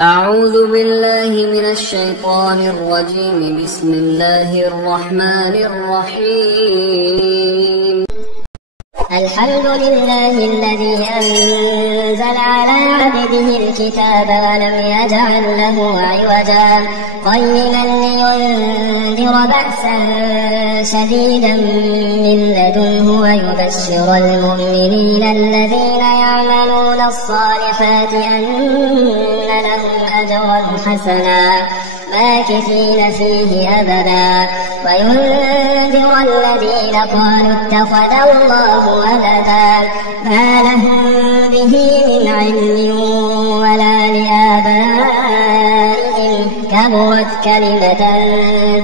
أعوذ بالله من الشيطان الرجيم. بسم الله الرحمن الرحيم. الحمد لله الذي أنزل على عبده الكتاب ولم يجعل له عوجا قيما لينذر بأسا شديدا من لدنه ويبشر المؤمنين الذين يعملون الصالحات أن لهم أجرا حسنا ماكثين فيه أبدا وينذر الذين قالوا اتخذ الله ولدا ما لهم به من علم ولا لآبائهم كبرت كلمة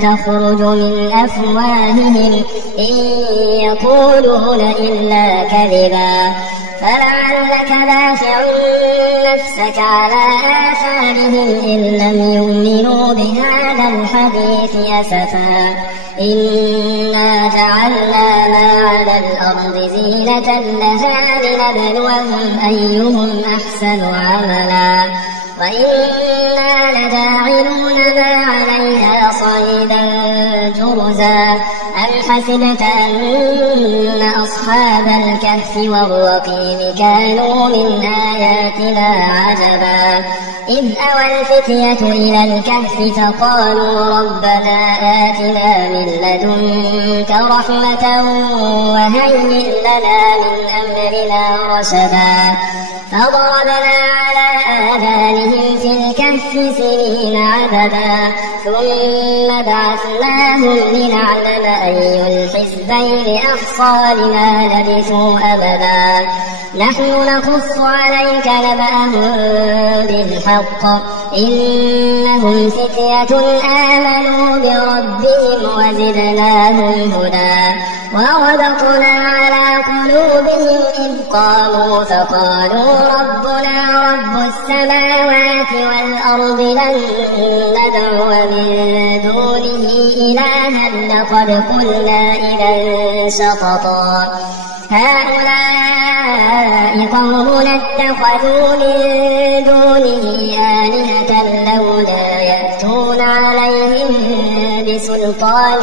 تخرج من أفواههم إن يقولون إلا كذبا فلعلك باخع نفسك على آثارهم إن لم يؤمنوا بهذا الحديث أسفا إنا جعلنا ما على الأرض زينة لها لنبلوهم أيهم أحسن عملا وإنا لجاعلون ما عليها صعيدا جرزا أم حسبت أن أصحاب الكهف والرقيم كانوا من آياتنا عجبا إذ أوى الفتية إلى الكهف فقالوا ربنا آتنا من لدنك رحمة وهيئ لنا من أمرنا رشدا فضربنا على آذانهم في الكهف سنين عددا ثم بعثناهم لنعلم أي الحزبين أحصى لما لبثوا أبدا نحن نقص عليك نبأهم بالحق إنهم فتية آمنوا بربهم وزدناهم هدى وربطنا على قلوبهم إذ قاموا فقالوا ربنا رب السماوات والأرض لن ندعو من دونه إلها لقد قلنا إذا شططا هؤلاء قومنا اتخذوا من دونه آلهة لولا يأتون عليهم بسلطان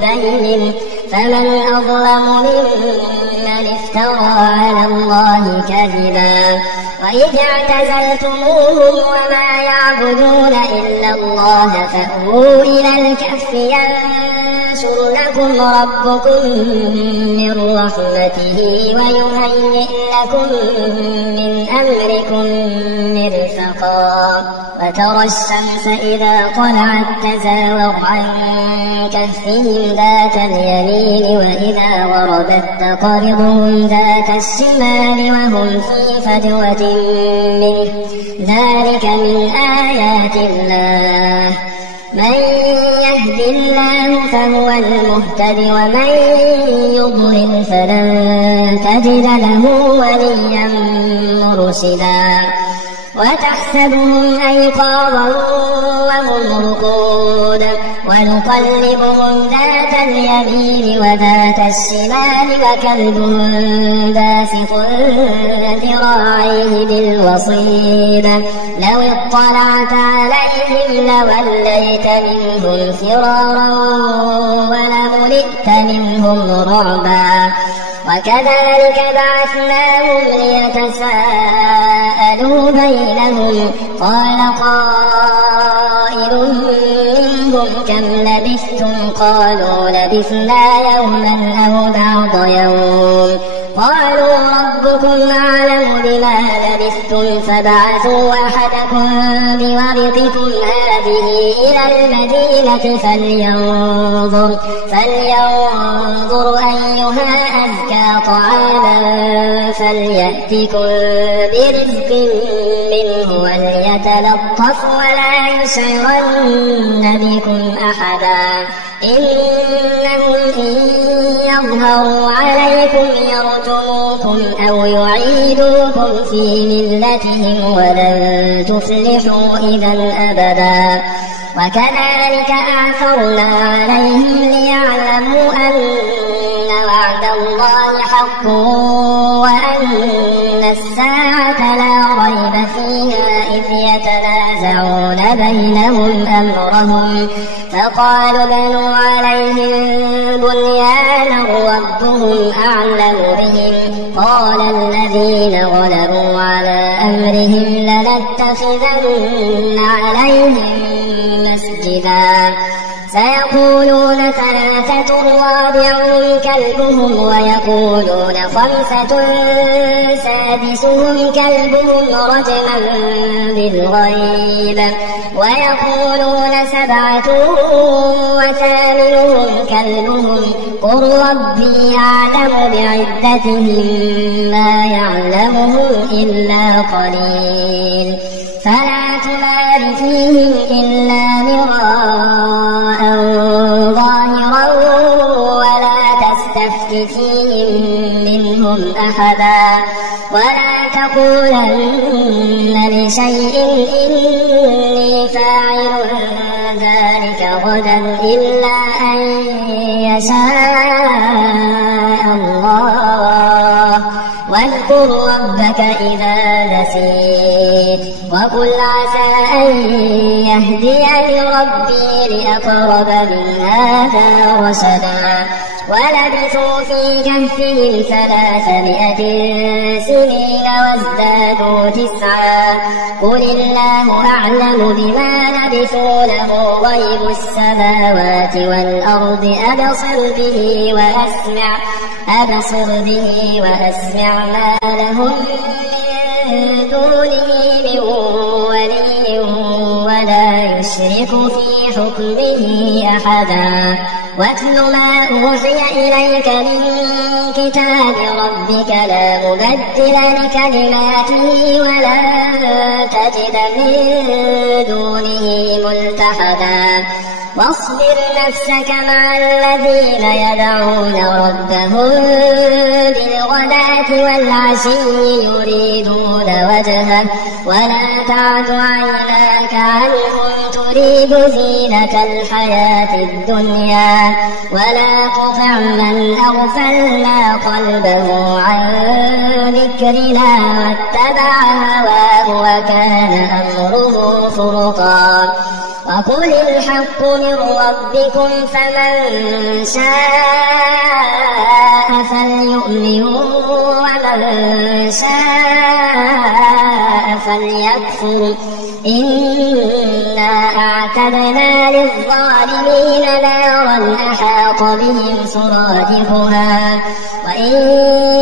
بين فمن أظلم ممن افترى على الله كذبا وإذ اعتزلتموهم وما يعبدون إلا الله فأووا إلى الكهف ينشر لكم ربكم من رحمته ويهيئ لكم من أمركم مرفقا وترى الشمس إذا طلعت تزاور عن كهفهم ذات اليمين وإذا غربت تقرضهم ذات الشمال وهم في فجوة منه ذلك من آيات الله من يهد الله فهو المهتد ومن يضلل فلن تجد له وليا مرشدا وتحسبهم أيقاظا وهم رقود ونقلبهم ذات اليمين وذات الشمال وكلبهم باسط ذراعيه بالوصيد لو اطلعت عليهم لوليت منهم فرارا ولملئت منهم رعبا وكذلك بعثناهم ليتساءلوا بينهم قال قائل منهم كم لبثتم قالوا لبثنا يوما أو بعض يوم قالوا ربكم أعلم بما لبثتم فبعثوا أحدكم بورقكم هذه إلى المدينة فلينظر أيها أزكى طعاما فليأتكم برزق منه وليتلطف ولا يشعرن بكم أحدا إنهم إن يظهروا عليكم يرجموكم أو يعيدوكم في ملتهم ولن تفلحوا إذا أبدا وكذلك أعثرنا عليهم ليعلموا أن وعد الله حق حق وأن الساعة لا ريب فيها إذ يتنازعون بينهم أمرهم فقالوا بنوا عليهم بنيانا ربهم أعلم بهم قال الذين غلبوا على أمرهم لنتخذن عليهم مسجدا سيقولون ثلاثة رابعهم كلبهم ويقولون خمسة سادسهم كلبهم رجما بالغيب ويقولون سبعة وثامنهم كلبهم قل ربي أعلم بعدتهم ما يعلمهم إلا قليل فلا تمار فيهم إلا مراء ظاهرا ولا تستفت فيهم منهم أحدا ولا تقولن لشيء إني فاعل ذلك غدا إلا أن يشاء الله واذكر ربك إذا نسيت وقل عسى أن يهديني ربي لأقرب من هذا رشدا ولبثوا في كهفهم 300 سنين وازدادوا 9 قل الله أعلم بما لبثوا له غيب السماوات والأرض أبصر به وأسمع ما لهم من دونه من ولي ولا يشرك في حكمه أحدا واتل ما أوحي إليك من كتاب ربك لا مبدل لكلماته ولا تجد من دونه ملتحدا واصبر نفسك مع الذين يدعون ربهم بالغداة والعشي يريدون وجهه ولا تعد عيناك عنهم تريد زينة الحياة الدنيا ولا تطع من أغفلنا قلبه عن ذكرنا واتبع هواه وكان أمره فرطا وقل الحق من ربكم فمن شاء فليؤمن ومن شاء فليكفر إنا أعتدنا للظالمين نارا أحاط بهم سرادقها وإن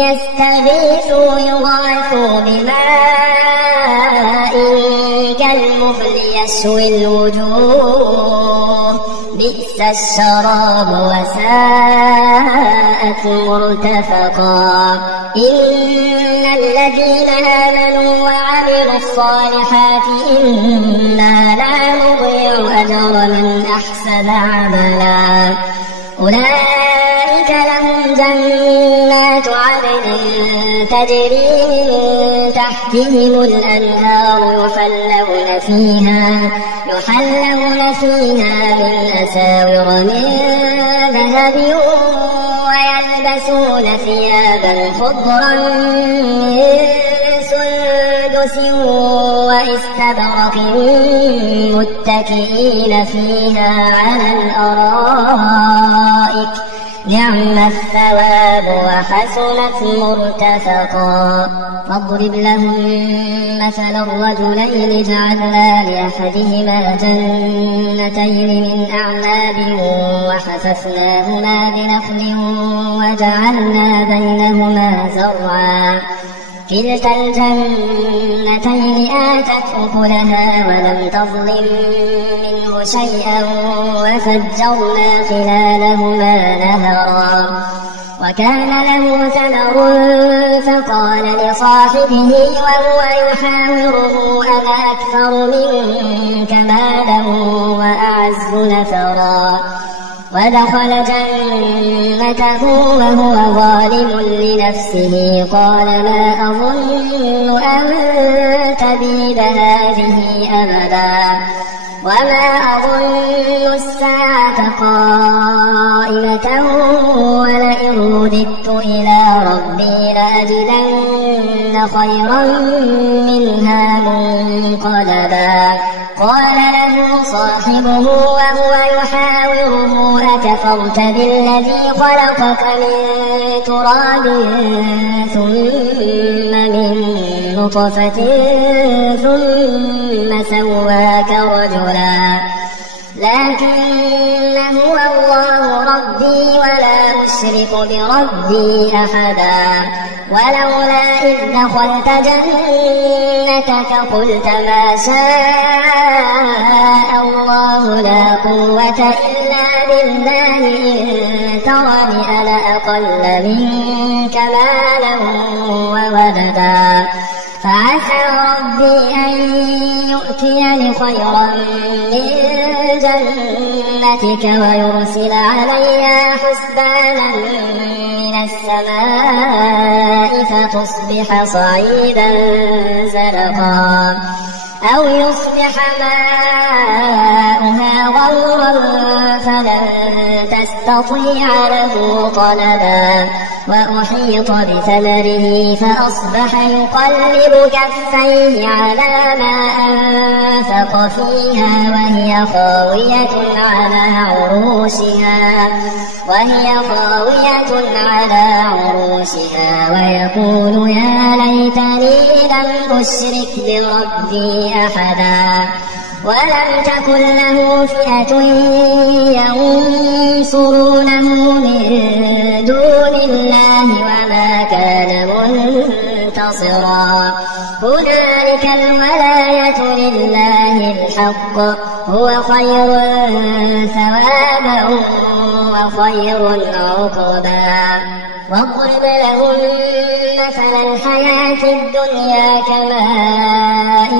يستغيثوا يغاثوا بماء كالمهل يشوي الوجوه بئس الشراب وساءت مرتفقا إن الذين آمنوا وعملوا الصالحات إنا لا نضيع أجر من أحسن عملا أولئك لهم جنات عدن تجري من تحتهم الأنهار يحلون فيها من أساور من ذهب ويلبسون ثيابا خضرا من سندس وإستبرق متكئين فيها على الأرائك نعم الثواب وحسنت مرتفقا فاضرب لهم مثل الرجلين جعلنا لأحدهما جنتين من أعناب وحففناهما بنخل وجعلنا بينهما زرعا كلتا الجنتين آتت أكلها ولم تظلم منه شيئا وفجرنا خلالهما نهرا وكان له ثمر فقال لصاحبه وهو يحاوره أنا أكثر منك مالا وأعز نفرا ودخل جنته وهو ظالم لنفسه قال ما أظن أن تبيد هذه أبدا وما أظن الساعة قائمة ولئن رددت إلى ربي ربي لأجدن خيرا منها منقلبا. قال له صاحبه وهو يحاوره أكفرت بالذي خلقك من تراب ثم من نطفة ثم سواك رجلا لكن هو الله ربي ولا أشرك بربي أحدا. ولولا إذ دخلت جنتك قلت ما شاء الله لا قوة إلا بالله إن ترني أنا أقل منك مالا وولدا. فعسى ربي أن يؤتيني خيرا من جنتك ويرسل عليها حسبانا من السماء فتصبح صعيدا زلقا أو يصبح ماؤها غورا فلن تستطيع له طلبا. وأحيط بثمره فأصبح يقلب كفيه على ما أنفق فيها وهي خاوية على عروشها ويقول يا ليتني لم أشرك بربي أحدا. ولم تكن له فئة ينصرونه من دون الله وما كان منتصرا. هنالك الولاية لله الحق هو خير ثوابا وخير عقبا. واضرب لهم مثل الحياة الدنيا كماء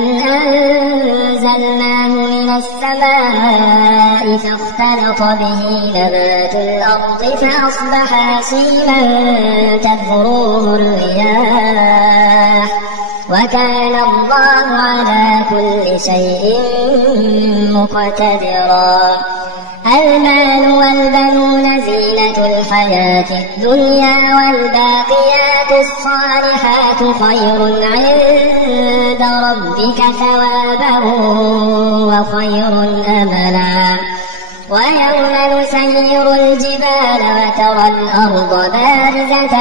أنزلناه من السماء فاختلط به نبات الأرض فأصبح هشيما تذروه الرياح وكان الله على كل شيء مقتدرا. المال والبنون زينة الحياة الدنيا والباقيات الصالحات خير عند ربك ثوابا وخير أملا. ويوم نسير الجبال وترى الأرض بارزة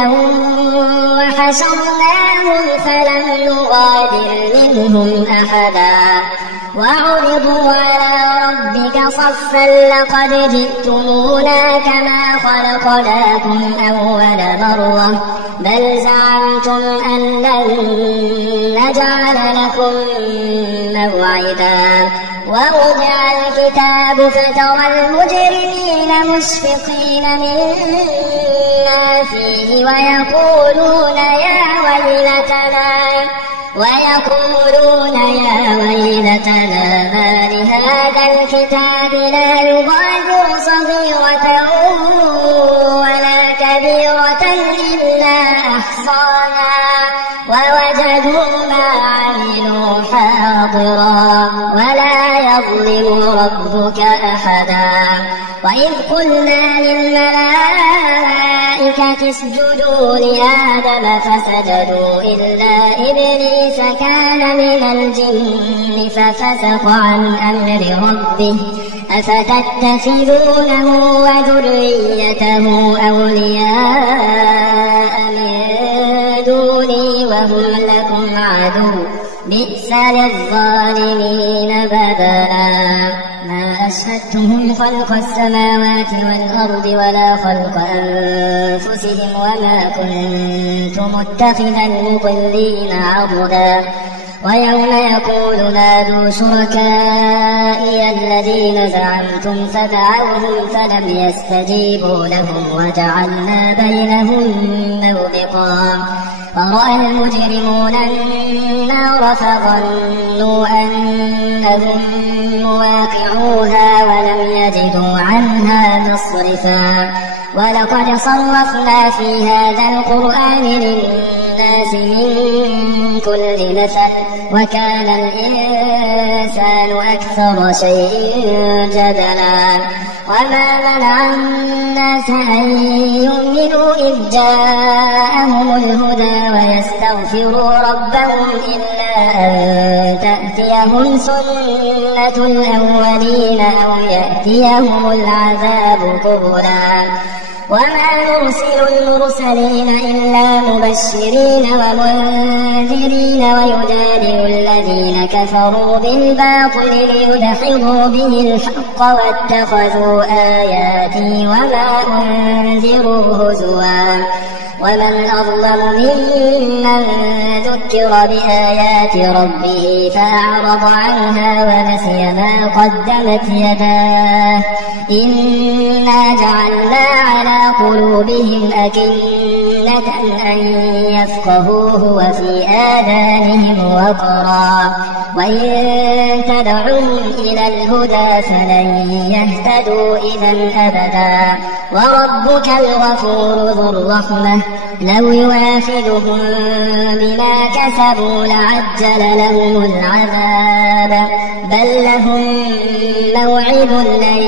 وحشرناهم فلم نغادر منهم أحدا وعرضوا على ربك صفا لقد جئتمونا كما خلقناكم أول مرة بل زعمتم أن لن نجعل لكم موعدا. ووضع الكتاب فترى المجرمين مشفقين مما فيه ويقولون يا ويلتنا ما لهذا الكتاب لا يغادر صغيرة ولا كبيرة إلا أحصاها ووجدوا ما عملوا حاضرا ولا يظلم ربك أحدا. وإذ قلنا للملائكة اسجدوا لآدم فسجدوا إلا إبليس كان من الجن ففسق عن أمر ربه أفتتخذونه وذريته أولياء من دوني وهم لكم عدو بئس للظالمين بدلا. ما أشهدتهم خلق السماوات والأرض ولا خلق أنفسهم وما كنت متخذ المضلين عضدا. ويوم يقول نادوا شركائي الذين زعمتم فدعوهم فلم يستجيبوا لهم وجعلنا بينهم موبقا. فرأى المجرمون النار فظنوا أنهم مواقعوها ولم يجدوا عنها مصرفا. ولقد صرفنا في هذا القرآن للناس من كل مثل وكان الإنسان أكثر شيء جدلا. وما منع الناس أن يؤمنوا أمنوا إذ جاءهم الهدى ويستغفروا ربهم إلا أن تأتيهم سنة الأولين أو يأتيهم العذاب قبلا وما نرسل المرسلين إلا مبشرين ومنذرين ويجادل الذين كفروا بالباطل ليدحضوا به الحق واتخذوا آياتي وما أنذروا هزوا ومن أظلم ممن ذكر بآيات ربه فأعرض عنها ونسي ما قدمت يداه إنا جعلنا على قلوبهم أكنة أن يفقهوه وفي آذانهم وقرا وإن تدعوهم إلى الهدى فلن يهتدوا إذا أبدا وربك الغفور ذو الرحمة لو يؤاخذهم بما كسبوا لعجل لهم العذاب بل لهم موعد لن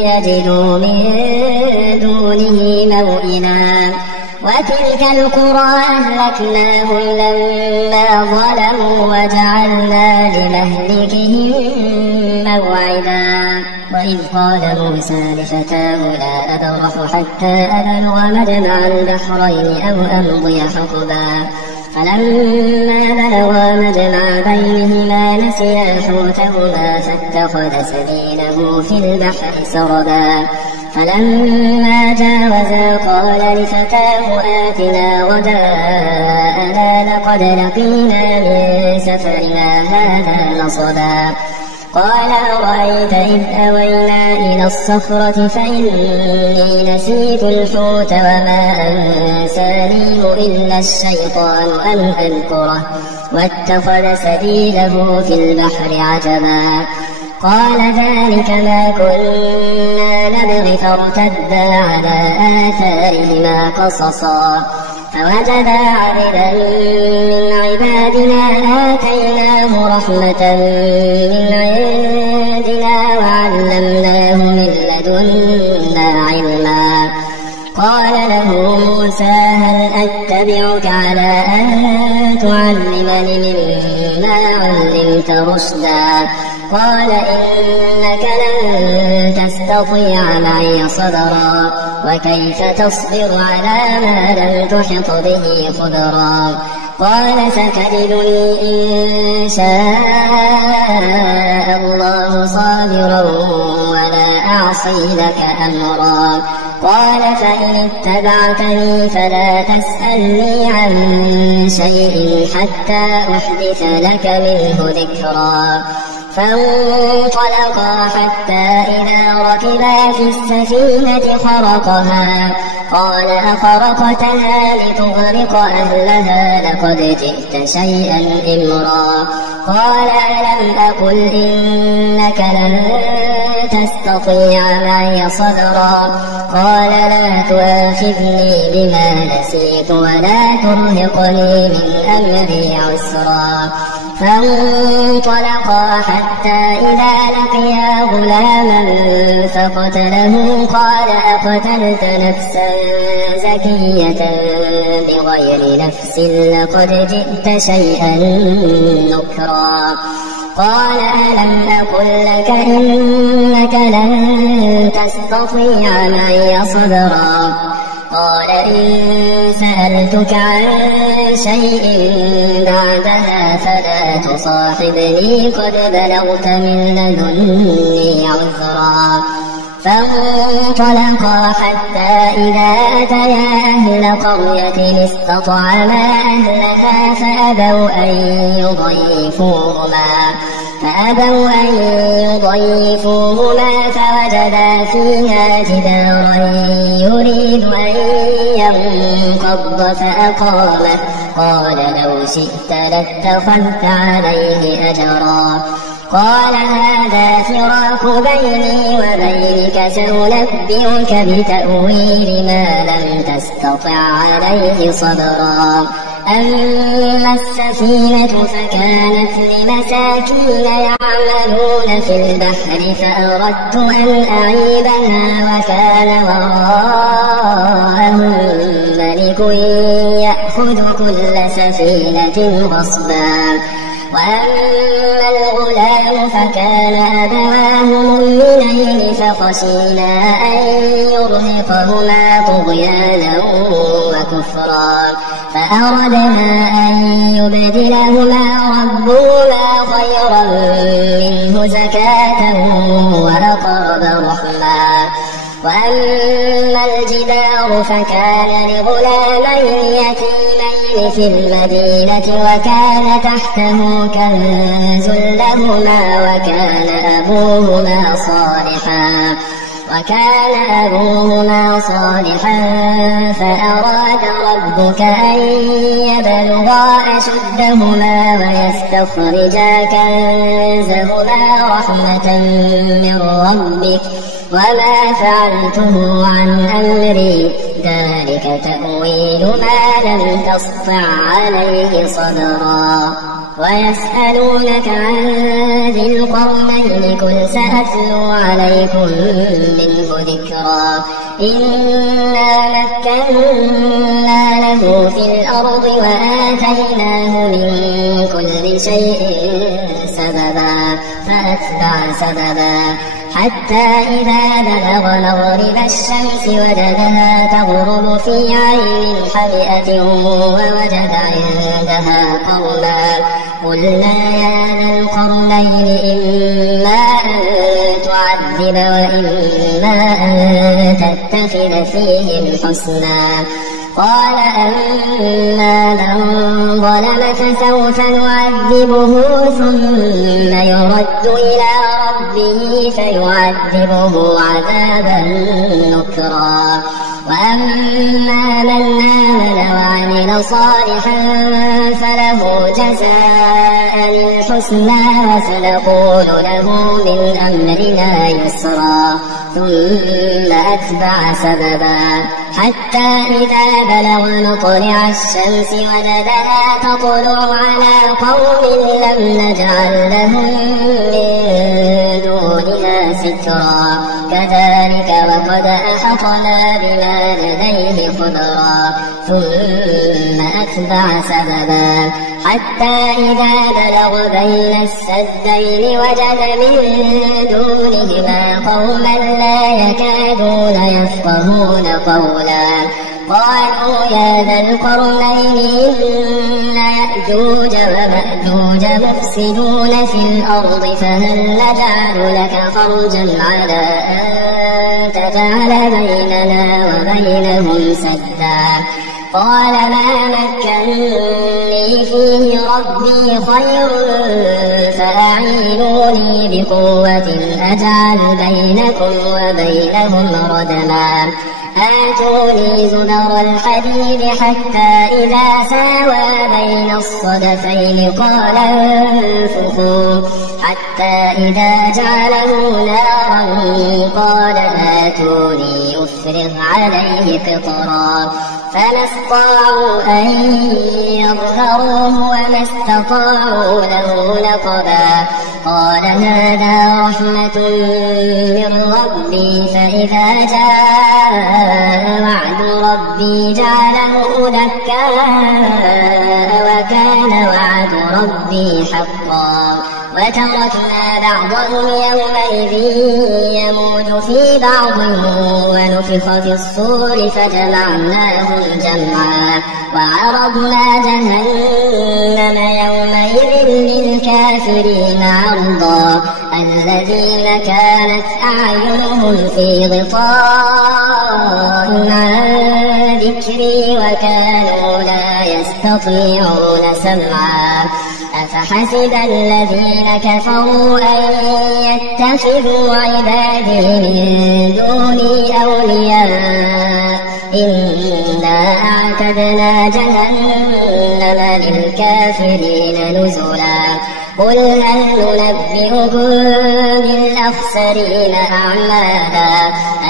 يجدوا من دونه موئلا وتلك القرى أهلكناهم لما ظلموا وجعلنا لمهلكهم موعدا وإذ قال موسى لفتاه لا أبرح حتى أبلغ مجمع البحرين أو أمضي حقبا فلما بلغا مجمع بينهما نسيا حوتهما فاتخذ سبيله في البحر سربا فلما جاوزا قال لفتاه آتنا غداءنا لقد لقينا من سفرنا هذا نصبا قال أرأيت إذ أوينا إلى الصخرة فإني نسيت الحوت وما أنسانيه إلا الشيطان أن أذكره واتخذ سبيله في البحر عجبا قال ذلك ما كنا نبغي فارتدا على آثارهما قصصا فوجدا عبدا من عبادنا آتيناه رحمة من عندنا وعلمناه من لدنا علما قال له موسى هل أتبعك على أن تعلمني مما علمت رشدا قال إنك لن تستطيع معي صبرا وكيف تصبر على ما لم تحط به خبرا قال ستجدني إن شاء الله صابرا ولا أعصي لك أمرا قال فإن اتبعتني فلا تسألني عن شيء حتى أحدث لك منه ذكرا فانطلقا حتى إذا ركبا في السفينة خرقها قال أخرقتها لتغرق أهلها لقد جئت شيئا إمرا قال ألم أقل إنك لن تستطيع معي صبرا قال لا تؤاخذني بما نسيت ولا ترهقني من أمري عسرا فانطلقا حتى إذا لقيا غلاما فقتله قال أقتلت نفسا زكية بغير نفس لقد جئت شيئا نكرا قال ألم أقل لك إنك لن تستطيع معي صبرا قال إن سألتك عن شيء بعدها فلا تصاحبني قد بلغت من لدني عذرا فانطلقا حتى إذا أتيا أهل قرية استطعما أهلها فأبوا أن يضيفوهما فوجدا فيها جدارا يريد أن ينقض فأقامه قال لو شئت لاتخذت عليه أجرا قال هذا فراق بيني وبينك سأنبئك بتأويل ما لم تستطع عليه صبرا. أما السفينة فكانت لمساكين يعملون في البحر فأردت أن أعيبها وكان وراءهم ملك يأخذ كل سفينة غصبا. وأما الغلام فكان أبواه مؤمنين فخشينا أن يرهقهما طغيانا وكفرا فأردنا أن يبدلهما ربهما خيرا منه زكاة وأقرب رحما. وأما الجدار فكان لغلامين يتيمين في المدينة وكان تحته كنز لهما وكان أبوهما صالحا فأراد ربك أن يبلغا أشدهما ويستخرجا كنزهما رحمة من ربك وما فعلته عن أمري ذلك تأويل ما لم تسطع عليه صبرا. ويسألونك عن ذي القرنين قل سأتلو عليكم منه ذكرا. إنا مكنا له في الأرض وآتيناه من كل شيء سببا فأتبع سببا حتى إذا بلغ مغرب الشمس وجدها تغرب في عين حمئة ووجد عندها قوما قلنا يا ذا القرنين إما أن تعذب وإما أن تتخذ فيهم حسنا. قال أما من ظلم فسوف نعذبه ثم يرد إلى ربه فيعذبه عذابا نكرا. وأما من آمن وعمل صالحا فله جزاء الحسنى وسنقول له من أمرنا يسرا. ثم أتبع سببا حتى إذا بلغ مطلع الشمس وجدها تطلع على قوم لم نجعل لهم من دونها سترا. كذلك وقد أحطنا بما لديه خبرا. ثم أتبع سببا حتى إذا بلغ بين السدين وجد من دونهما قوما لا يكادون يفقهون قولا. قالوا يا ذا القرنين إن يأجوج ومأجوج مفسدون في الأرض فهل نجعل لك خرجا على أن تجعل بيننا وبينهم سدا. قال ما مكنني فيه ربي خير فأعينوني بقوة أجعل بينكم وبينهم ردما. آتوني زبر الحديد حتى إذا ساوى بين الصدفين قال انفخوا حتى إذا جعله نارا قال آتوني أفرغ عليه قطرا. فما استطاعوا أن يظهروه وما استطاعوا له نقبا. قال هذا رحمة من ربي فإذا جاء وعد ربي جعله دكا وكان وعد ربي حقا. وتركنا بعضهم يومئذ يموج في بعض ونفخ في الصور فجمعناهم جمعا. وعرضنا جهنم يومئذ للكافرين عرضا. الذين كانت أعينهم في غطاء عن ذكري وكانوا لا يستطيعون سمعا. أفحسب الذين كفروا أن يتخذوا عبادي من دوني أولياء إنا أعتدنا جهنم للكافرين نزلا. قل هل ننبئكم بالأخسرين أعمالا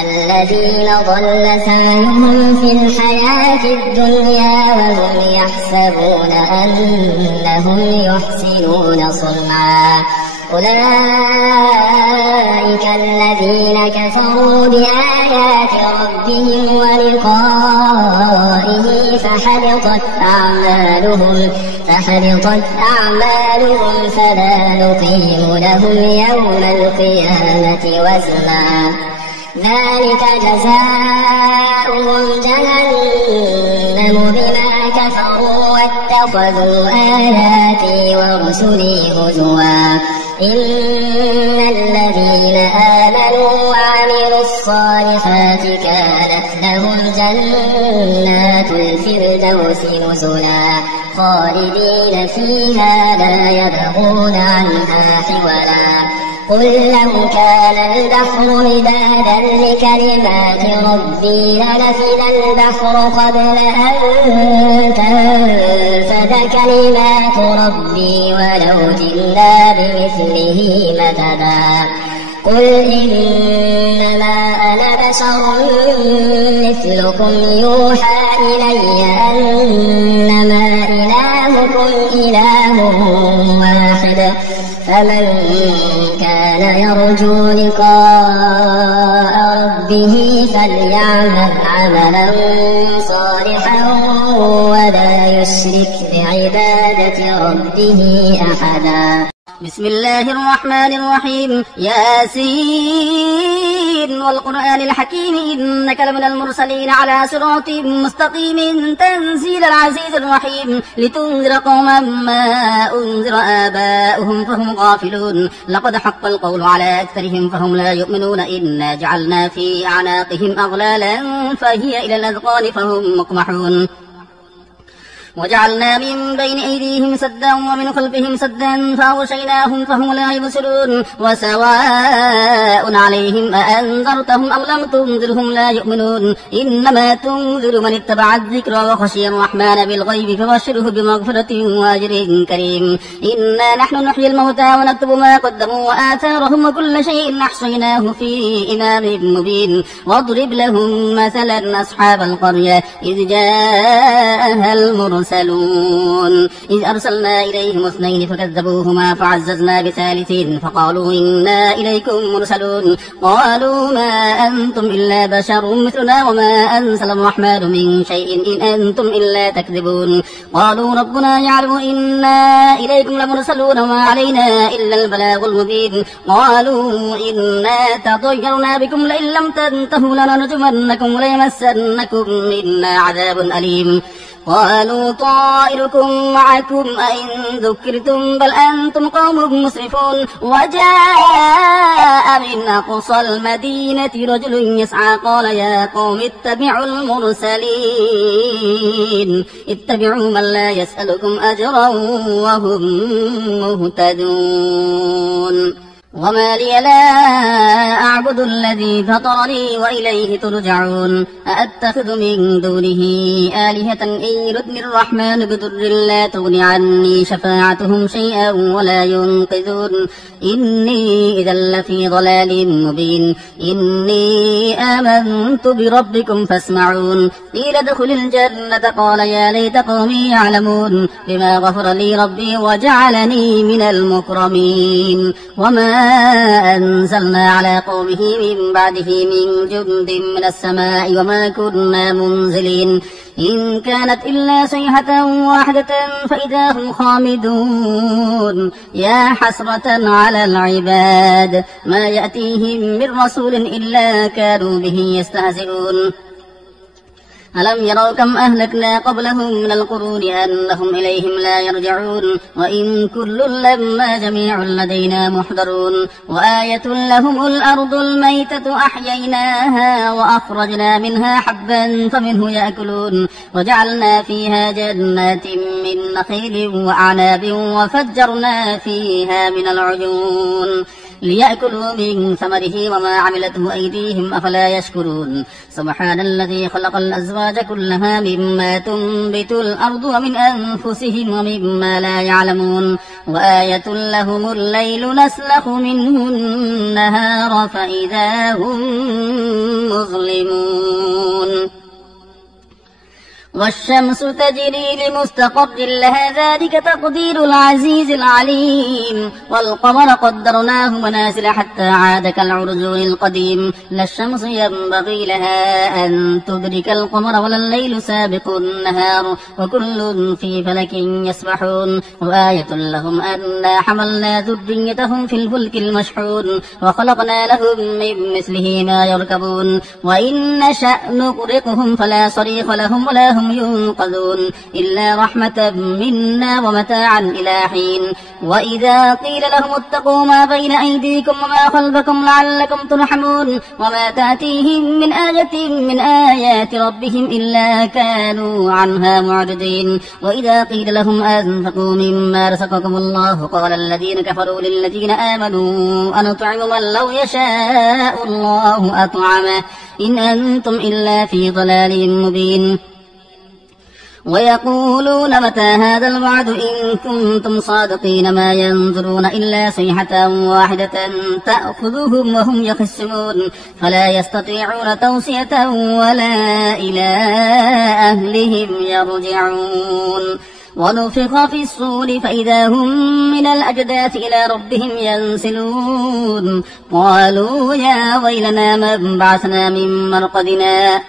الذين ضل سعيهم في الحياة الدنيا وهم يحسبون أنهم يحسنون صنعا أولئك الذين كفروا بآيات ربهم ولقائه فحبطت أعمالهم فلا نقيم لهم يوم القيامة وزنا ذلك جزاؤهم جهنم بما كفروا واتخذوا آياتي ورسلي هزوا إن الذين آمنوا وعملوا الصالحات كانت لهم جنات الفردوس نزلا خالدين فيها لا يبغون عنها حولا قل لو كان البحر مدادا لكلمات ربي لنفد البحر قبل أن تنفد كلمات ربي ولو جئنا بمثله مددا قل إنما أنا بشر مثلكم يوحى إلي أنما إلهكم إله واحد فمن كان يرجو لقاء ربه فليعمل عملا صالحا ولا يشرك بعبادة ربه أحدا. بسم الله الرحمن الرحيم. ياسين والقرآن الحكيم إنك لمن المرسلين على صراط مستقيم تنزيل العزيز الرحيم لتنذر قوما ما أنذر آباؤهم فهم غافلون لقد حق القول على أكثرهم فهم لا يؤمنون إنا جعلنا في أعناقهم أغلالا فهي إلى الأذقان فهم مقمحون وجعلنا من بين أيديهم سدا ومن خلفهم سدا فأغشيناهم فهم لا يبصرون وسواء عليهم أأنذرتهم أم لم تنذرهم لا يؤمنون إنما تنذر من اتبع الذكر وخشي الرحمن بالغيب فبشره بمغفرة وأجر كريم. إنا نحن نحيي الموتى ونكتب ما قدموا وآثارهم وكل شيء أحصيناه في إمام مبين واضرب لهم مثلا أصحاب القرية إذ جاءها المرسلون إذ أرسلنا إليهم 2 فكذبوهما فعززنا بثالث فقالوا إنا إليكم مرسلون قالوا ما أنتم إلا بشر مثلنا وما أنزل الرحمن من شيء إن أنتم إلا تكذبون قالوا ربنا يعلم إنا إليكم لمرسلون وما علينا إلا البلاغ المبين قالوا إنا تطيرنا بكم لئن لم تنتهوا لنرجمنكم وليمسنكم منا عذاب أليم قالوا طائركم معكم أئن ذكرتم بل أنتم قوم مسرفون وجاء من أقصى المدينة رجل يسعى قال يا قوم اتبعوا المرسلين اتبعوا من لا يسألكم أجرا وهم مهتدون وما لي لا أعبد الذي فطرني وإليه ترجعون أأتخذ من دونه آلهة إن يردني الرحمن بضر لا تغن عني شفاعتهم شيئا ولا ينقذون إني إذا لفي ضلال مبين إني آمنت بربكم فاسمعون قيل ادخل الجنة قال يا ليت قومي يعلمون بما غفر لي ربي وجعلني من المكرمين وما أنزلنا على قومه من بعده من جند من السماء وما كنا منزلين إن كانت إلا صيحة واحدة فإذا هم خامدون يا حسرة على العباد ما يأتيهم من رسول إلا كانوا به يستهزئون ألم يروا كم أهلكنا قبلهم من القرون أنهم إليهم لا يرجعون وإن كل لما جميع لدينا محضرون وآية لهم الأرض الميتة أحييناها وأخرجنا منها حبا فمنه يأكلون وجعلنا فيها جنات من نخيل وأعناب وفجرنا فيها من العيون ليأكلوا من ثمره وما عملته أيديهم أفلا يشكرون سبحان الذي خلق الأزواج كلها مما تنبت الأرض ومن أنفسهم ومما لا يعلمون وآية لهم الليل نسلخ منه النهار فإذا هم مظلمون والشمس تجري لمستقر لها ذلك تقدير العزيز العليم والقمر قدرناه منازل حتى عاد كالعرجون القديم لا الشمس ينبغي لها أن تدرك القمر ولا الليل سابق النهار وكل في فلك يسبحون وآية لهم أنا حملنا ذريتهم في الفلك المشحون وخلقنا لهم من مثله ما يركبون وإن نشأ نغرقهم فلا صريخ لهم ولا هم ينقذون إلا رحمة منا ومتاعا إلى حين وإذا قيل لهم اتقوا ما بين أيديكم وما خلفكم لعلكم ترحمون وما تأتيهم من آية من آيات ربهم إلا كانوا عنها معرضين وإذا قيل لهم أنفقوا مما رزقكم الله قال الذين كفروا للذين آمنوا أنطعم من لو يشاء الله أطعمه إن أنتم إلا في ضلال مبين ويقولون متى هذا الوعد إن كنتم صادقين ما ينظرون إلا صيحة واحدة تأخذهم وهم يخصمون فلا يستطيعون توصية ولا إلى أهلهم يرجعون ونفخ في الصور فإذا هم من الأجداث إلى ربهم ينسلون قالوا يا ويلنا من بعثنا من مرقدنا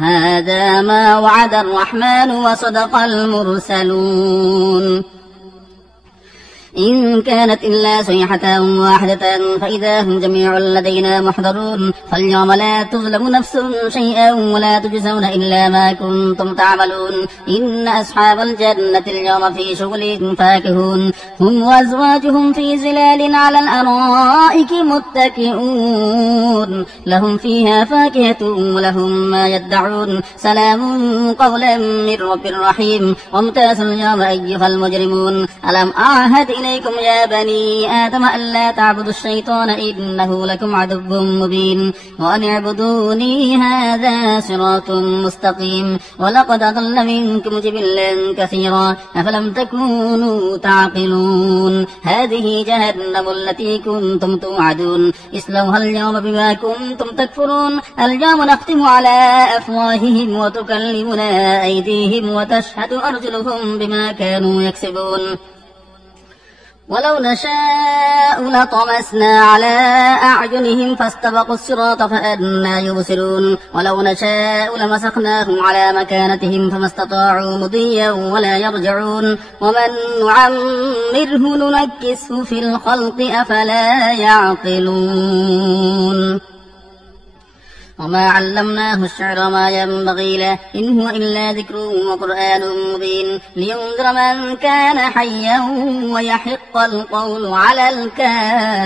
هذا ما وعد الرحمن وصدق المرسلون إن كانت إلا صيحة واحدة فإذا هم جميع لدينا محضرون فاليوم لا تظلم نفس شيئا ولا تجزون إلا ما كنتم تعملون إن أصحاب الجنة اليوم في شغل فاكهون هم وأزواجهم في ظلال على الأرائك متكئون لهم فيها فاكهة ولهم ما يدعون سلام قولا من رب رحيم وامتازوا اليوم أيها المجرمون ألم أعهد إليكم يا بني آدم ألا تعبدوا الشيطان إنه لكم عدو مبين وأن اعبدوني هذا صراط مستقيم ولقد أضل منكم جبلا كثيرا أفلم تكونوا تعقلون هذه جهنم التي كنتم توعدون اصلوها اليوم بما كنتم تكفرون اليوم نختم على أفواههم وتكلمنا أيديهم وتشهد أرجلهم بما كانوا يكسبون ولو نشاء لطمسنا على أعينهم فاستبقوا الصراط فأنى يبصرون ولو نشاء لمسخناهم على مكانتهم فما استطاعوا مضيا ولا يرجعون ومن نعمره ننكسه في الخلق أفلا يعقلون وما علمناه الشعر ما ينبغي له إن هو إلا ذكر وقرآن مبين لينذر من كان حيا ويحق القول على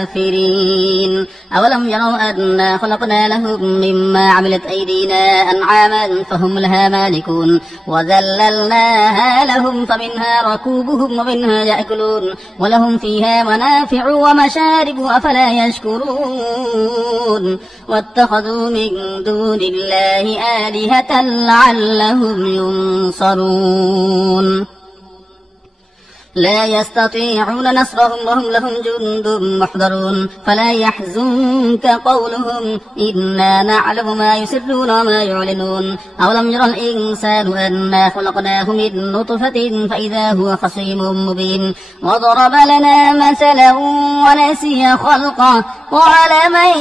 الكافرين أولم يروا أنا خلقنا لهم مما عملت أيدينا أنعاما فهم لها مالكون وذللناها لهم فمنها ركوبهم ومنها يأكلون ولهم فيها منافع ومشارب أفلا يشكرون واتخذوا من دون الله آلهة لعلهم ينصرون لا يستطيعون نصرهم وهم لهم جند محضرون فلا يحزنك قولهم إنا نعلم ما يسرون وما يعلنون أولم يرى الإنسان أنا خلقناه من نطفة فإذا هو خصيم مبين وضرب لنا مثلا ونسي خلقه قال من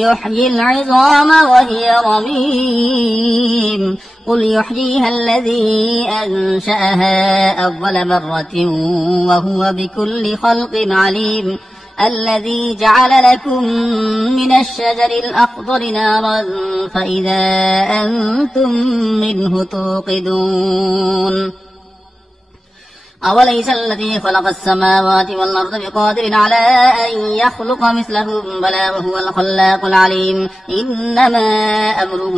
يحيي العظام وهي رميم قل يحييها الذي أنشأها أول مرة وهو بكل خلق عليم الذي جعل لكم من الشجر الأخضر نارا فإذا أنتم منه توقدون أوليس الذي خلق السماوات والأرض بقادر على أن يخلق مثلهم بلى وهو الخلاق العليم إنما أمره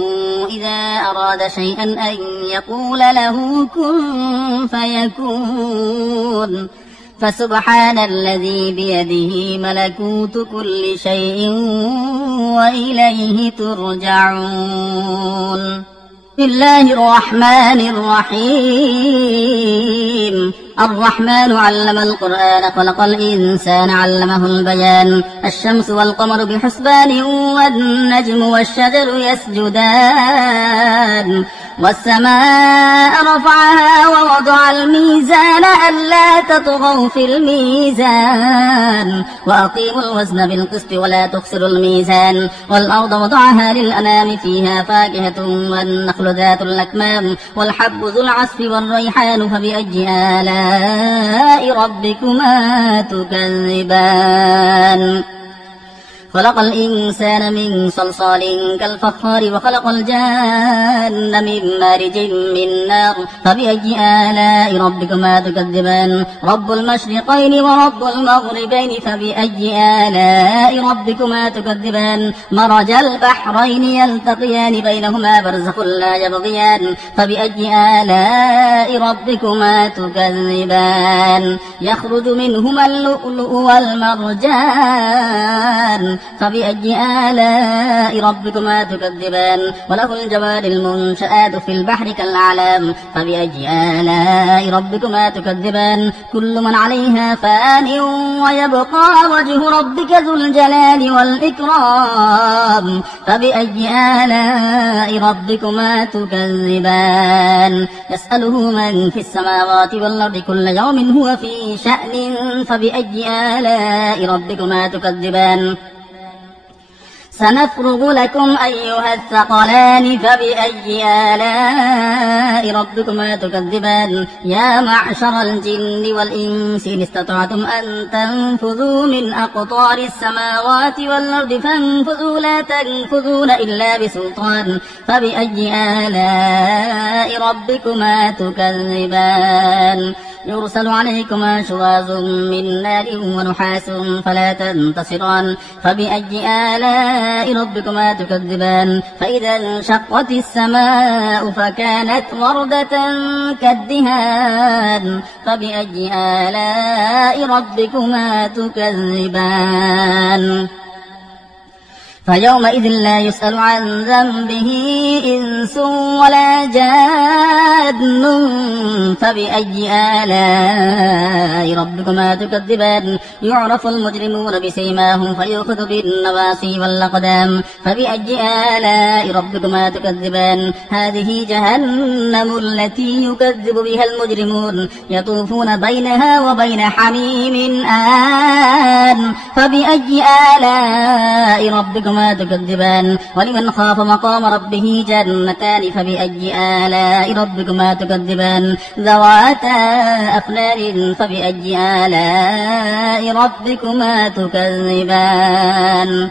إذا أراد شيئا أن يقول له كن فيكون فسبحان الذي بيده ملكوت كل شيء وإليه ترجعون. بسم الله الرحمن الرحيم. الرحمن علم القرآن خلق الإنسان علمه البيان. الشمس والقمر بحسبان والنجم والشجر يسجدان والسماء رفعها ووضع الميزان ألا تطغوا في الميزان وأقيموا الوزن بالقسط ولا تخسروا الميزان والأرض وضعها للأنام فيها فاكهة والنخل ذات الأكمام والحب ذو العصف والريحان فبأي آلاء ربكما تكذبان. خلق الإنسان من صلصال كالفخار وخلق الجان من مارج من نار فبأي آلاء ربكما تكذبان. رب المشرقين ورب المغربين فبأي آلاء ربكما تكذبان. مرج البحرين يلتقيان بينهما برزخ لا يبغيان فبأي آلاء ربكما تكذبان. يخرج منهما اللؤلؤ والمرجان فبأي آلاء ربكما تكذبان. وله الجوار المنشآت في البحر كالأعلام فبأي آلاء ربكما تكذبان. كل من عليها فان ويبقى وجه ربك ذو الجلال والإكرام فبأي آلاء ربكما تكذبان. يسأله من في السماوات والأرض كل يوم هو في شأن فبأي آلاء ربكما تكذبان. سنفرغ لكم أيها الثقلان فبأي آلاء ربكما تكذبان. يا معشر الجن والإنس إن استطعتم أن تنفذوا من أقطار السماوات والأرض فانفذوا لا تنفذون إلا بسلطان فبأي آلاء ربكما تكذبان. يرسل عليكما شواظ من نار ونحاس فلا تنتصران فبأي آلاء ربكما تكذبان. فإذا انشقت السماء فكانت وردة كالدهان فبأي آلاء ربكما تكذبان. فيومئذ لا يسأل عن ذنبه إنس ولا جان فبأي آلاء ربكما تكذبان. يعرف المجرمون بسيماهم فيؤخذ بالنواصي والأقدام فبأي آلاء ربكما تكذبان. هذه جهنم التي يكذب بها المجرمون يطوفون بينها وبين حميم آن فبأي آلاء ربكما تكذبان. ولمن خاف مقام ربه جنتان فبأي آلاء ربكما تكذبان. ذواتا أفنان فبأي آلاء ربكما تكذبان.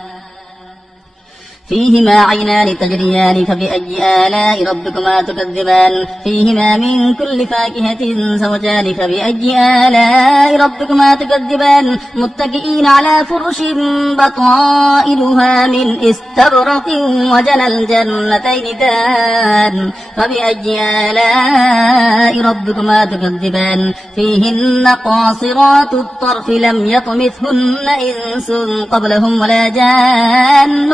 فيهما عينان تجريان فبأي آلاء ربكما تكذبان. فيهما من كل فاكهة زوجان فبأي آلاء ربكما تكذبان. متكئين على فرش بطائنها من استبرق وجنى الجنتين دان فبأي آلاء ربكما تكذبان. فيهن قاصرات الطرف لم يطمثهن إنس قبلهم ولا جان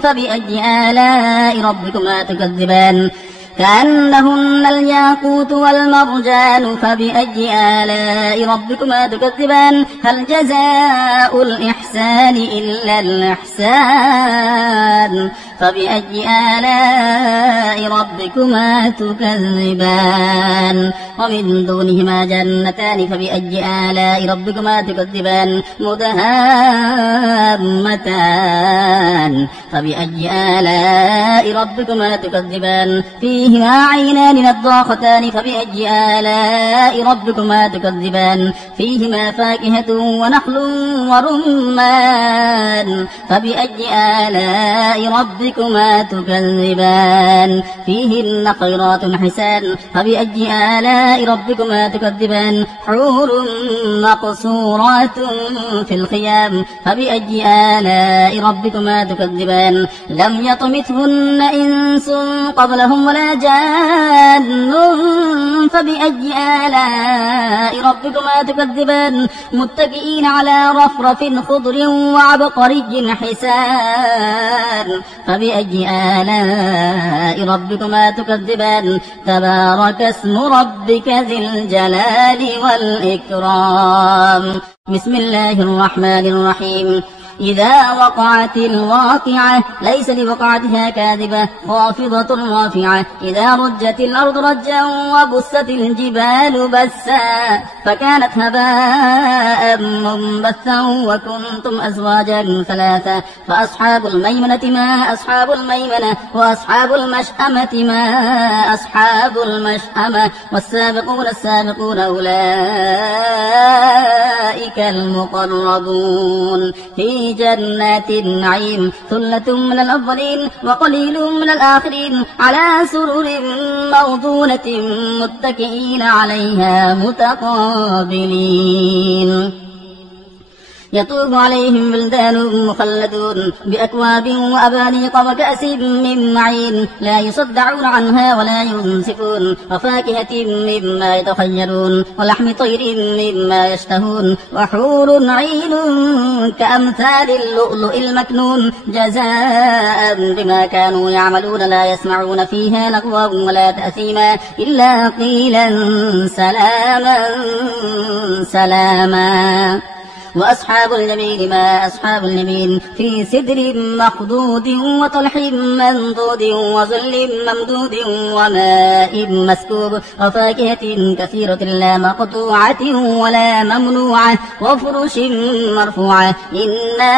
فبأي آلاء ربكما تكذبان. كأنهن الياقوت والمرجان فبأي آلاء ربكما تكذبان. هل جزاء الإحسان إلا الإحسان فبأي آلاء ربكما تكذبان. ومن دونهما جنتان فبأي آلاء ربكما تكذبان. مدهامتان فبأي آلاء ربكما تكذبان. فيهما عينان نضاختان فبأي آلاء ربكما تكذبان. فيهما فاكهة ونخل ورمان فبأي آلاء ربكما ربكما تكذبان فيهن خيرات حسان فبأي آلاء ربكما تكذبان حور مقصورات في الخيام فبأي آلاء ربكما تكذبان لم يطمثهن إنس قبلهم ولا جان فبأي آلاء ربكما تكذبان متكئين على رفرف خضر وعبقري حسان فبأي آلاء ربكما تكذبان تبارك اسم ربك ذي الجلال والإكرام بسم الله الرحمن الرحيم إذا وقعت الواقعة ليس لوقعتها كاذبة خافضة رافعة إذا رجت الأرض رجا وبست الجبال بسا فكانت هباء منبثا وكنتم أزواجا ثلاثة فأصحاب الميمنة ما أصحاب الميمنة وأصحاب المشأمة ما أصحاب المشأمة والسابقون السابقون أولئك المقربون في جنات النعيم ثلة من الأولين وقليل من الآخرين على سرر موضونة متكئين عليها متقابلين يطوف عليهم بلدان مخلدون بأكواب وأبانيق وكأس من معين لا يصدعون عنها ولا ينسفون وفاكهة مما يتخيرون ولحم طير مما يشتهون وحور عين كأمثال اللؤلؤ المكنون جزاء بما كانوا يعملون لا يسمعون فيها لغوا ولا تأثيما إلا قيلا سلاما سلاما وأصحاب اليمين ما أصحاب اليمين في سدر مخضود وطلح منضود وظل ممدود وماء مسكوب وفاكهة كثيرة لا مقطوعة ولا ممنوعة وفرش مرفوعة إنا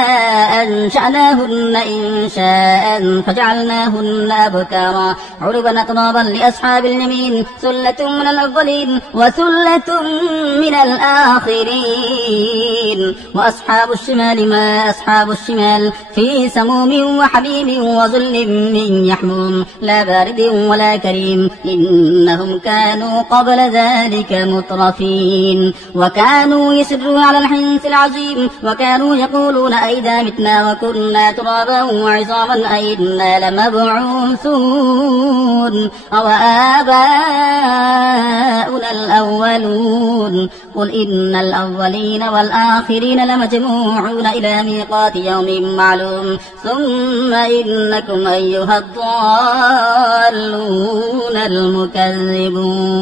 أنشأناهن إنشاء فجعلناهن أبكارا عربا أترابا لأصحاب اليمين ثلة من الأولين وثلة من الآخرين وأصحاب الشمال ما أصحاب الشمال في سموم وحميم وظل من يحموم لا بارد ولا كريم إنهم كانوا قبل ذلك مترفين وكانوا يسرون على الحنث العظيم وكانوا يقولون أئذا متنا وكنا ترابا وعظاما أئنا لمبعوثون أو آباؤنا الأولون قل إن الأولين والآخرين لمجموعون إلى ميقات يوم معلوم ثم إنكم أيها الضالون المكذبون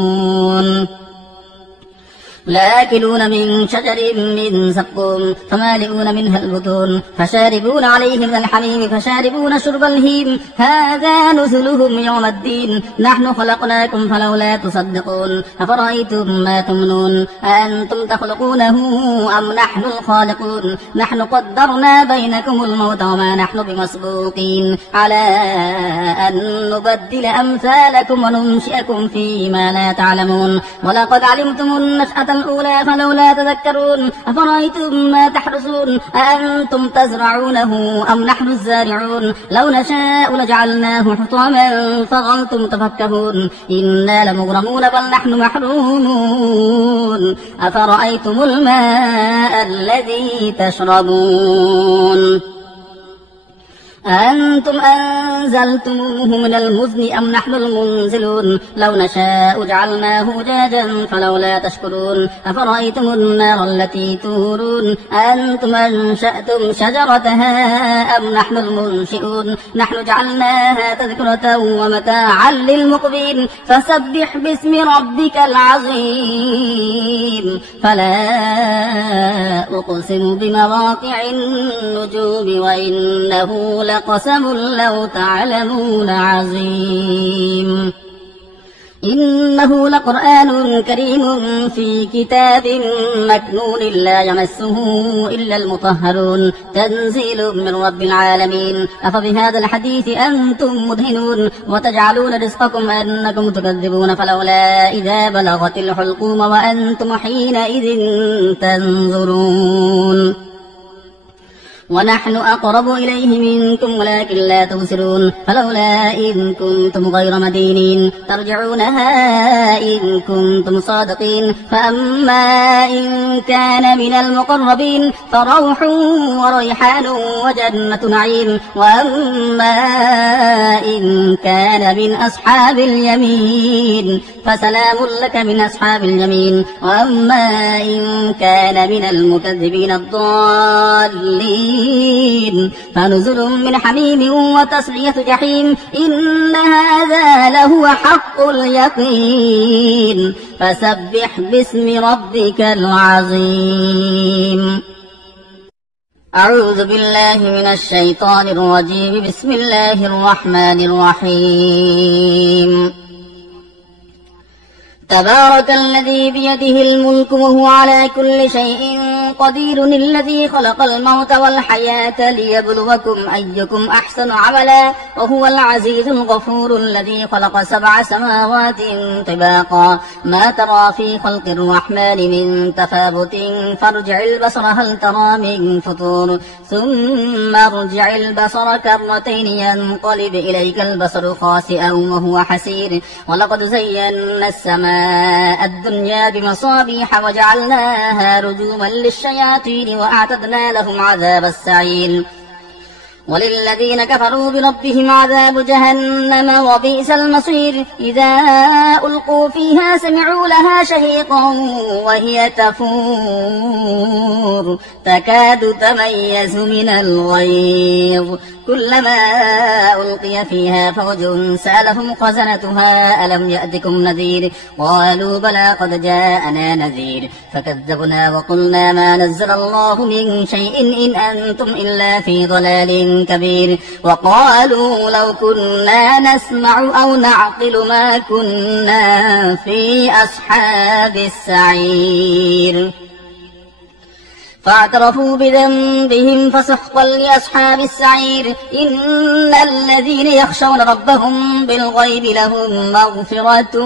لآكلون من شجر من زقوم فمالئون منها البطون فشاربون عليه من الحميم فشاربون شرب الهيم هذا نزلهم يوم الدين نحن خلقناكم فلولا تصدقون أفرأيتم ما تمنون أأنتم تخلقونه أم نحن الخالقون نحن قدرنا بينكم الموت وما نحن بمسبوقين على أن نبدل أمثالكم وننشئكم فيما لا تعلمون ولقد علمتم النشأة الأولى فلولا تذكرون أفرأيتم ما تحرثون أأنتم تزرعونه أم نحن الزارعون لو نشاء لجعلناه حطاما فظلتم تفكهون إنا لمغرمون بل نحن محرومون أفرأيتم الماء الذي تشربون أأنتم أنزلتموه من المزن أم نحن المنزلون لو نشاء جعلناه أجاجا فلولا تشكرون أفرأيتم النار التي تورون أأنتم أنشأتم شجرتها أم نحن المنشئون نحن جعلناها تذكرة ومتاعا للمقبين فسبح باسم ربك العظيم فلا أقسم بمواقع النجوم وإنه لقسم لو تعلمون عظيم إنه لقرآن كريم في كتاب مكنون لا يمسه إلا المطهرون تنزيل من رب العالمين أفبهذا الحديث أنتم مدهنون وتجعلون رزقكم أنكم تكذبون فلولا إذا بلغت الحلقوم وأنتم حينئذ تنظرون ونحن أقرب إليه منكم ولكن لا تبصرون فلولا إن كنتم غير مدينين ترجعونها إن كنتم صادقين فأما إن كان من المقربين فروح وريحان وجنة نعيم وأما إن كان من أصحاب اليمين فسلام لك من أصحاب اليمين وأما إن كان من المكذبين الضالين فنزل من حميم وتصلية جحيم إن هذا لهو حق اليقين فسبح باسم ربك العظيم. أعوذ بالله من الشيطان الرجيم. بسم الله الرحمن الرحيم. تبارك الذي بيده الملك وهو على كل شيء قدير الذي خلق الموت والحياة ليبلوكم أيكم أحسن عملا وهو العزيز الغفور الذي خلق 7 سماوات طباقا ما ترى في خلق الرحمن من تفاوت فارجع البصر هل ترى من فطور ثم ارجع البصر كرتين ينقلب إليك البصر خاسئا وهو حسير ولقد زينا السماء الدنيا بمصابيح وجعلناها رجوما للشياطين وأعتدنا لهم عذاب السعير وللذين كفروا بربهم عذاب جهنم وبئس المصير إذا ألقوا فيها سمعوا لها شهيقا وهي تفور تكاد تميز من الغيظ كلما ألقي فيها فوج سألهم خزنتها ألم يأتكم نذير قالوا بلى قد جاءنا نذير فكذبنا وقلنا ما نزل الله من شيء إن أنتم إلا في ضلال كبير وقالوا لو كنا نسمع أو نعقل ما كنا في أصحاب السعير فاعترفوا بذنبهم فسحقا لأصحاب السعير إن الذين يخشون ربهم بالغيب لهم مغفرة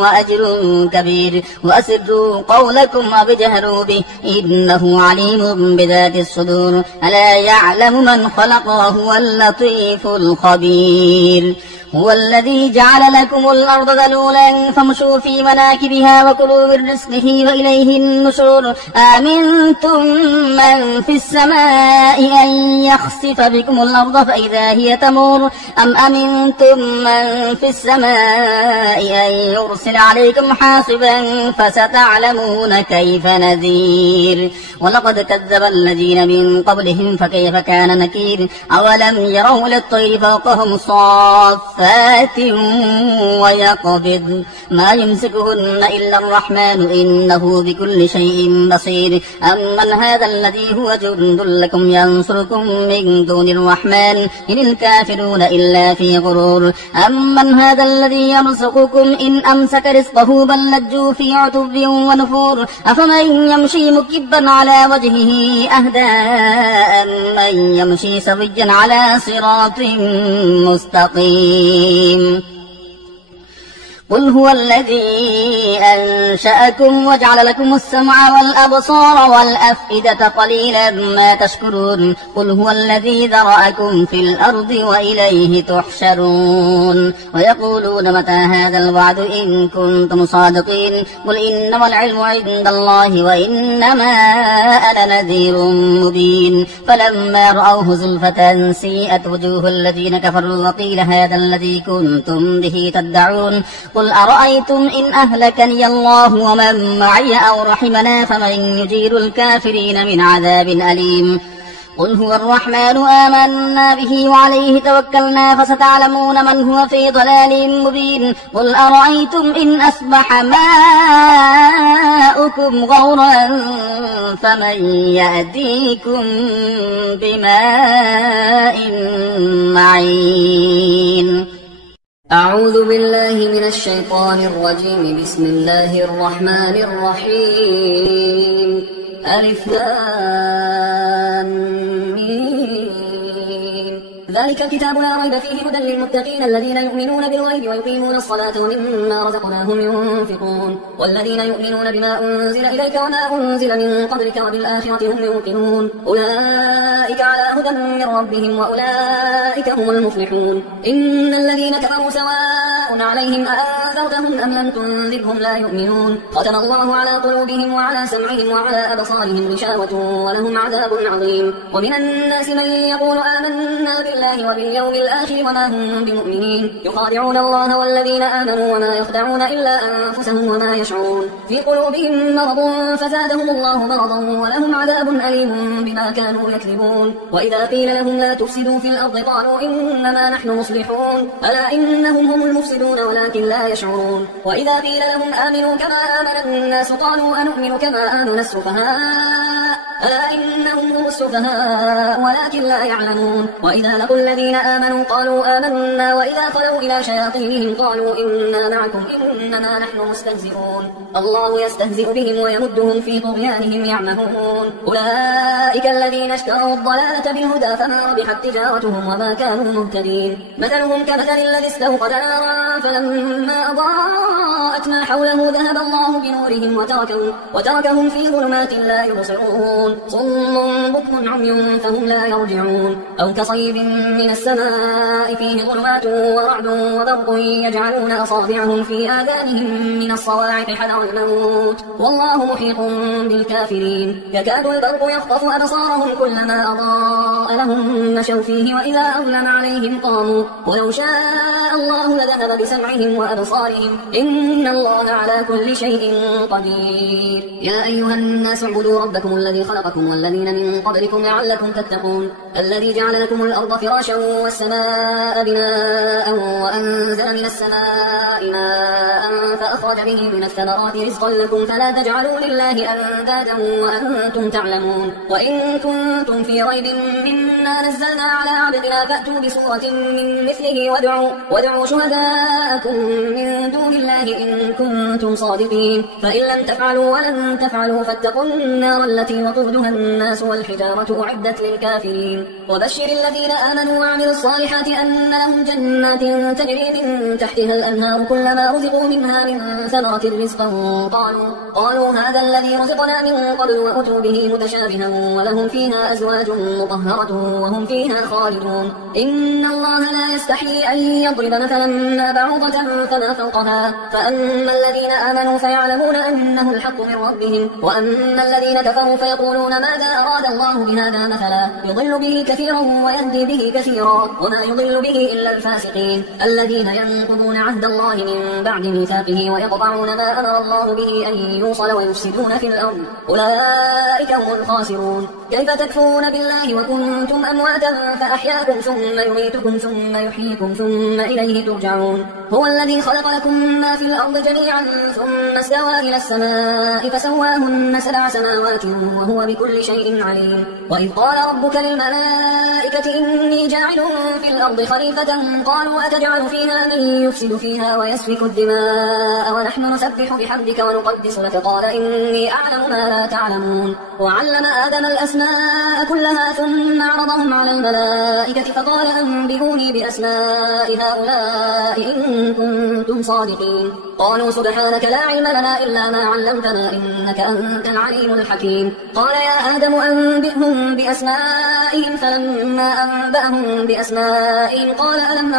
وأجر كبير وأسروا قولكم أو اجهروا به إنه عليم بذات الصدور ألا يعلم من خلق وهو اللطيف الخبير هو الذي جعل لكم الأرض ذلولا فامشوا في مناكبها وكلوا من رزقه وإليه النشور أأمنتم من في السماء أن يخسف بكم الأرض فإذا هي تمور أم أمنتم من في السماء أن يرسل عليكم حاصبا فستعلمون كيف نذير ولقد كذب الذين من قبلهم فكيف كان نكير أولم يروا إلى الطير فوقهم صافات ويقبض ما يمسكهن إلا الرحمن إنه بكل شيء بصير أمن هذا الذي هو جند لكم ينصركم من دون الرحمن إن الكافرون إلا في غرور أمن هذا الذي يرزقكم إن أمسك رزقه بل لجوا في عتب ونفور أفمن يمشي مكبا على وجهه أهدى أمن يمشي سويا على صراط مستقيم قل هو الذي أنشأكم وجعل لكم السمع والأبصار والأفئدة قليلا ما تشكرون قل هو الذي ذرأكم في الأرض وإليه تحشرون ويقولون متى هذا الوعد إن كنتم صادقين قل إنما العلم عند الله وإنما أنا نذير مبين فلما رأوه زلفة سيئت وجوه الذين كفروا وقيل هذا الذي كنتم به تدعون قل أرأيتم إن أهلكني الله ومن معي أو رحمنا فمن يجير الكافرين من عذاب أليم قل هو الرحمن آمنا به وعليه توكلنا فستعلمون من هو في ضلال مبين قل أرأيتم إن أصبح ماؤكم غورا فمن يأتيكم بماء معين أعوذ بالله من الشيطان الرجيم بسم الله الرحمن الرحيم ألف لام ميم ذلك الكتاب لا ريب فيه هدى للمتقين الذين يؤمنون بالغيب ويقيمون الصلاة ومما رزقناهم ينفقون والذين يؤمنون بما أنزل إليك وما أنزل من قبلك وبالآخرة هم يوقنون أولئك على هدى من ربهم وأولئك هم المفلحون. إن الذين كفروا سواء عليهم أأنذرتهم أم لم تنذرهم لا يؤمنون ختم الله على قلوبهم وعلى سمعهم وعلى أبصارهم غشاوة ولهم عذاب عظيم. ومن الناس من يقول آمنا بالله وباليوم الآخر وما هم بمؤمنين يخادعون الله والذين آمنوا وما يخدعون إلا أنفسهم وما يشعرون في قلوبهم مرض فزادهم الله مرضا ولهم عذاب أليم بما كانوا يكذبون. وإذا قيل لهم لا تفسدوا في الأرض قالوا إنما نحن مصلحون ألا إنهم هم المفسدون ولكن لا يشعرون. وإذا قيل لهم آمنوا كما آمن الناس قالوا أنؤمن كما آمن السفهاء ألا إنهم هم السفهاء ولكن لا يعلمون. وإذا لقوا الذين آمنوا قالوا آمنا وإذا خلوا إلى شياطينهم قالوا إنا معكم إنما نحن مستهزئون الله يستهزئ بهم ويمدهم في طغيانهم يعمهون. أولئك الذين اشتروا الضلالة بالهدى فما ربحت تجارتهم وما كانوا مهتدين. مثلهم كمثل الذي استوقد نارا فلما أضاءت ما حوله ذهب الله بنورهم وتركهم في ظلمات لا يبصرون صم بكم عمي فهم لا يرجعون. أو كصيب من السماء فيه ظلمات ورعد وبرق يجعلون أصابعهم في آذانهم من الصواعق حذر الموت والله محيط بالكافرين. يكاد البرق يخطف أبصارهم كلما أضاء لهم مشوا فيه وإذا أظلم عليهم قاموا ولو شاء الله لذهب بسمعهم وأبصارهم إن الله على كل شيء قدير. يا أيها الناس اعبدوا ربكم الذي خلقكم والذين من قبلكم لعلكم تتقون الذي جعل لكم الأرض فراشا والسماء بناء وأنزل من السماء ماء فأخرج به من الثمرات رزقا لكم فلا تجعلوا لله أندادا وأنتم تعلمون. وإن كنتم في ريب مما نزلنا على عبدنا فأتوا بسورة من مثله وادعوا شهداءكم من دون الله إن كنتم صادقين فإن لم تفعلوا ولن تفعلوا فاتقوا النار التي وقودها الناس والحجارة أعدت للكافرين. وبشر الذين آمنوا وعملوا الصالحات أن لهم جنات تجري من تحتها الأنهار كلما رزقوا منها من ثمرة رزقا قالوا هذا الذي رزقنا من قبل وأتوا به متشابها ولهم فيها أزواج مطهرة وهم فيها خالدون. إن الله لا يستحيي أن يضرب مثلا ما بعوضة فما فوقها فأما الذين آمنوا فيعلمون أنه الحق من ربهم وأما الذين كفروا فيقولون ماذا أراد الله بهذا مثلا يضل به كثيرا ويهدي به كثيرا وما يضل به إلا الفاسقين الذين ينقضون عهد الله من بعد ميثاقه ويقطعون ما أمر الله به أن يوصل ويفسدون في الأرض أولئك هم الخاسرون. كيف تكفرون بالله وكنتم أمواتا فأحياكم ثم يميتكم ثم يحييكم ثم إليه ترجعون. هو الذي خلق لكم ما في الأرض جميعا ثم استوى إلى السماء فسواهن 7 سماوات وهو بكل شيء عليم. وإذ قال ربك للملائكة إني جاعل في الأرض خليفة قالوا أتجعل فيها من يفسد فيها ويسفك الدماء ونحن نسبح بحمدك ونقدس لك قال إني أعلم ما لا تعلمون. وعلم آدم الأسماء كلها ثم عرضهم على الملائكة فقال أنبئوني بأسماء هؤلاء إن كنتم صادقين. قالوا سبحانك لا علم لنا إلا ما علمتنا إنك أنت العليم الحكيم. قال يا آدم أنبئهم بأسمائهم فلما أنبأهم بأسمائهم قال ألم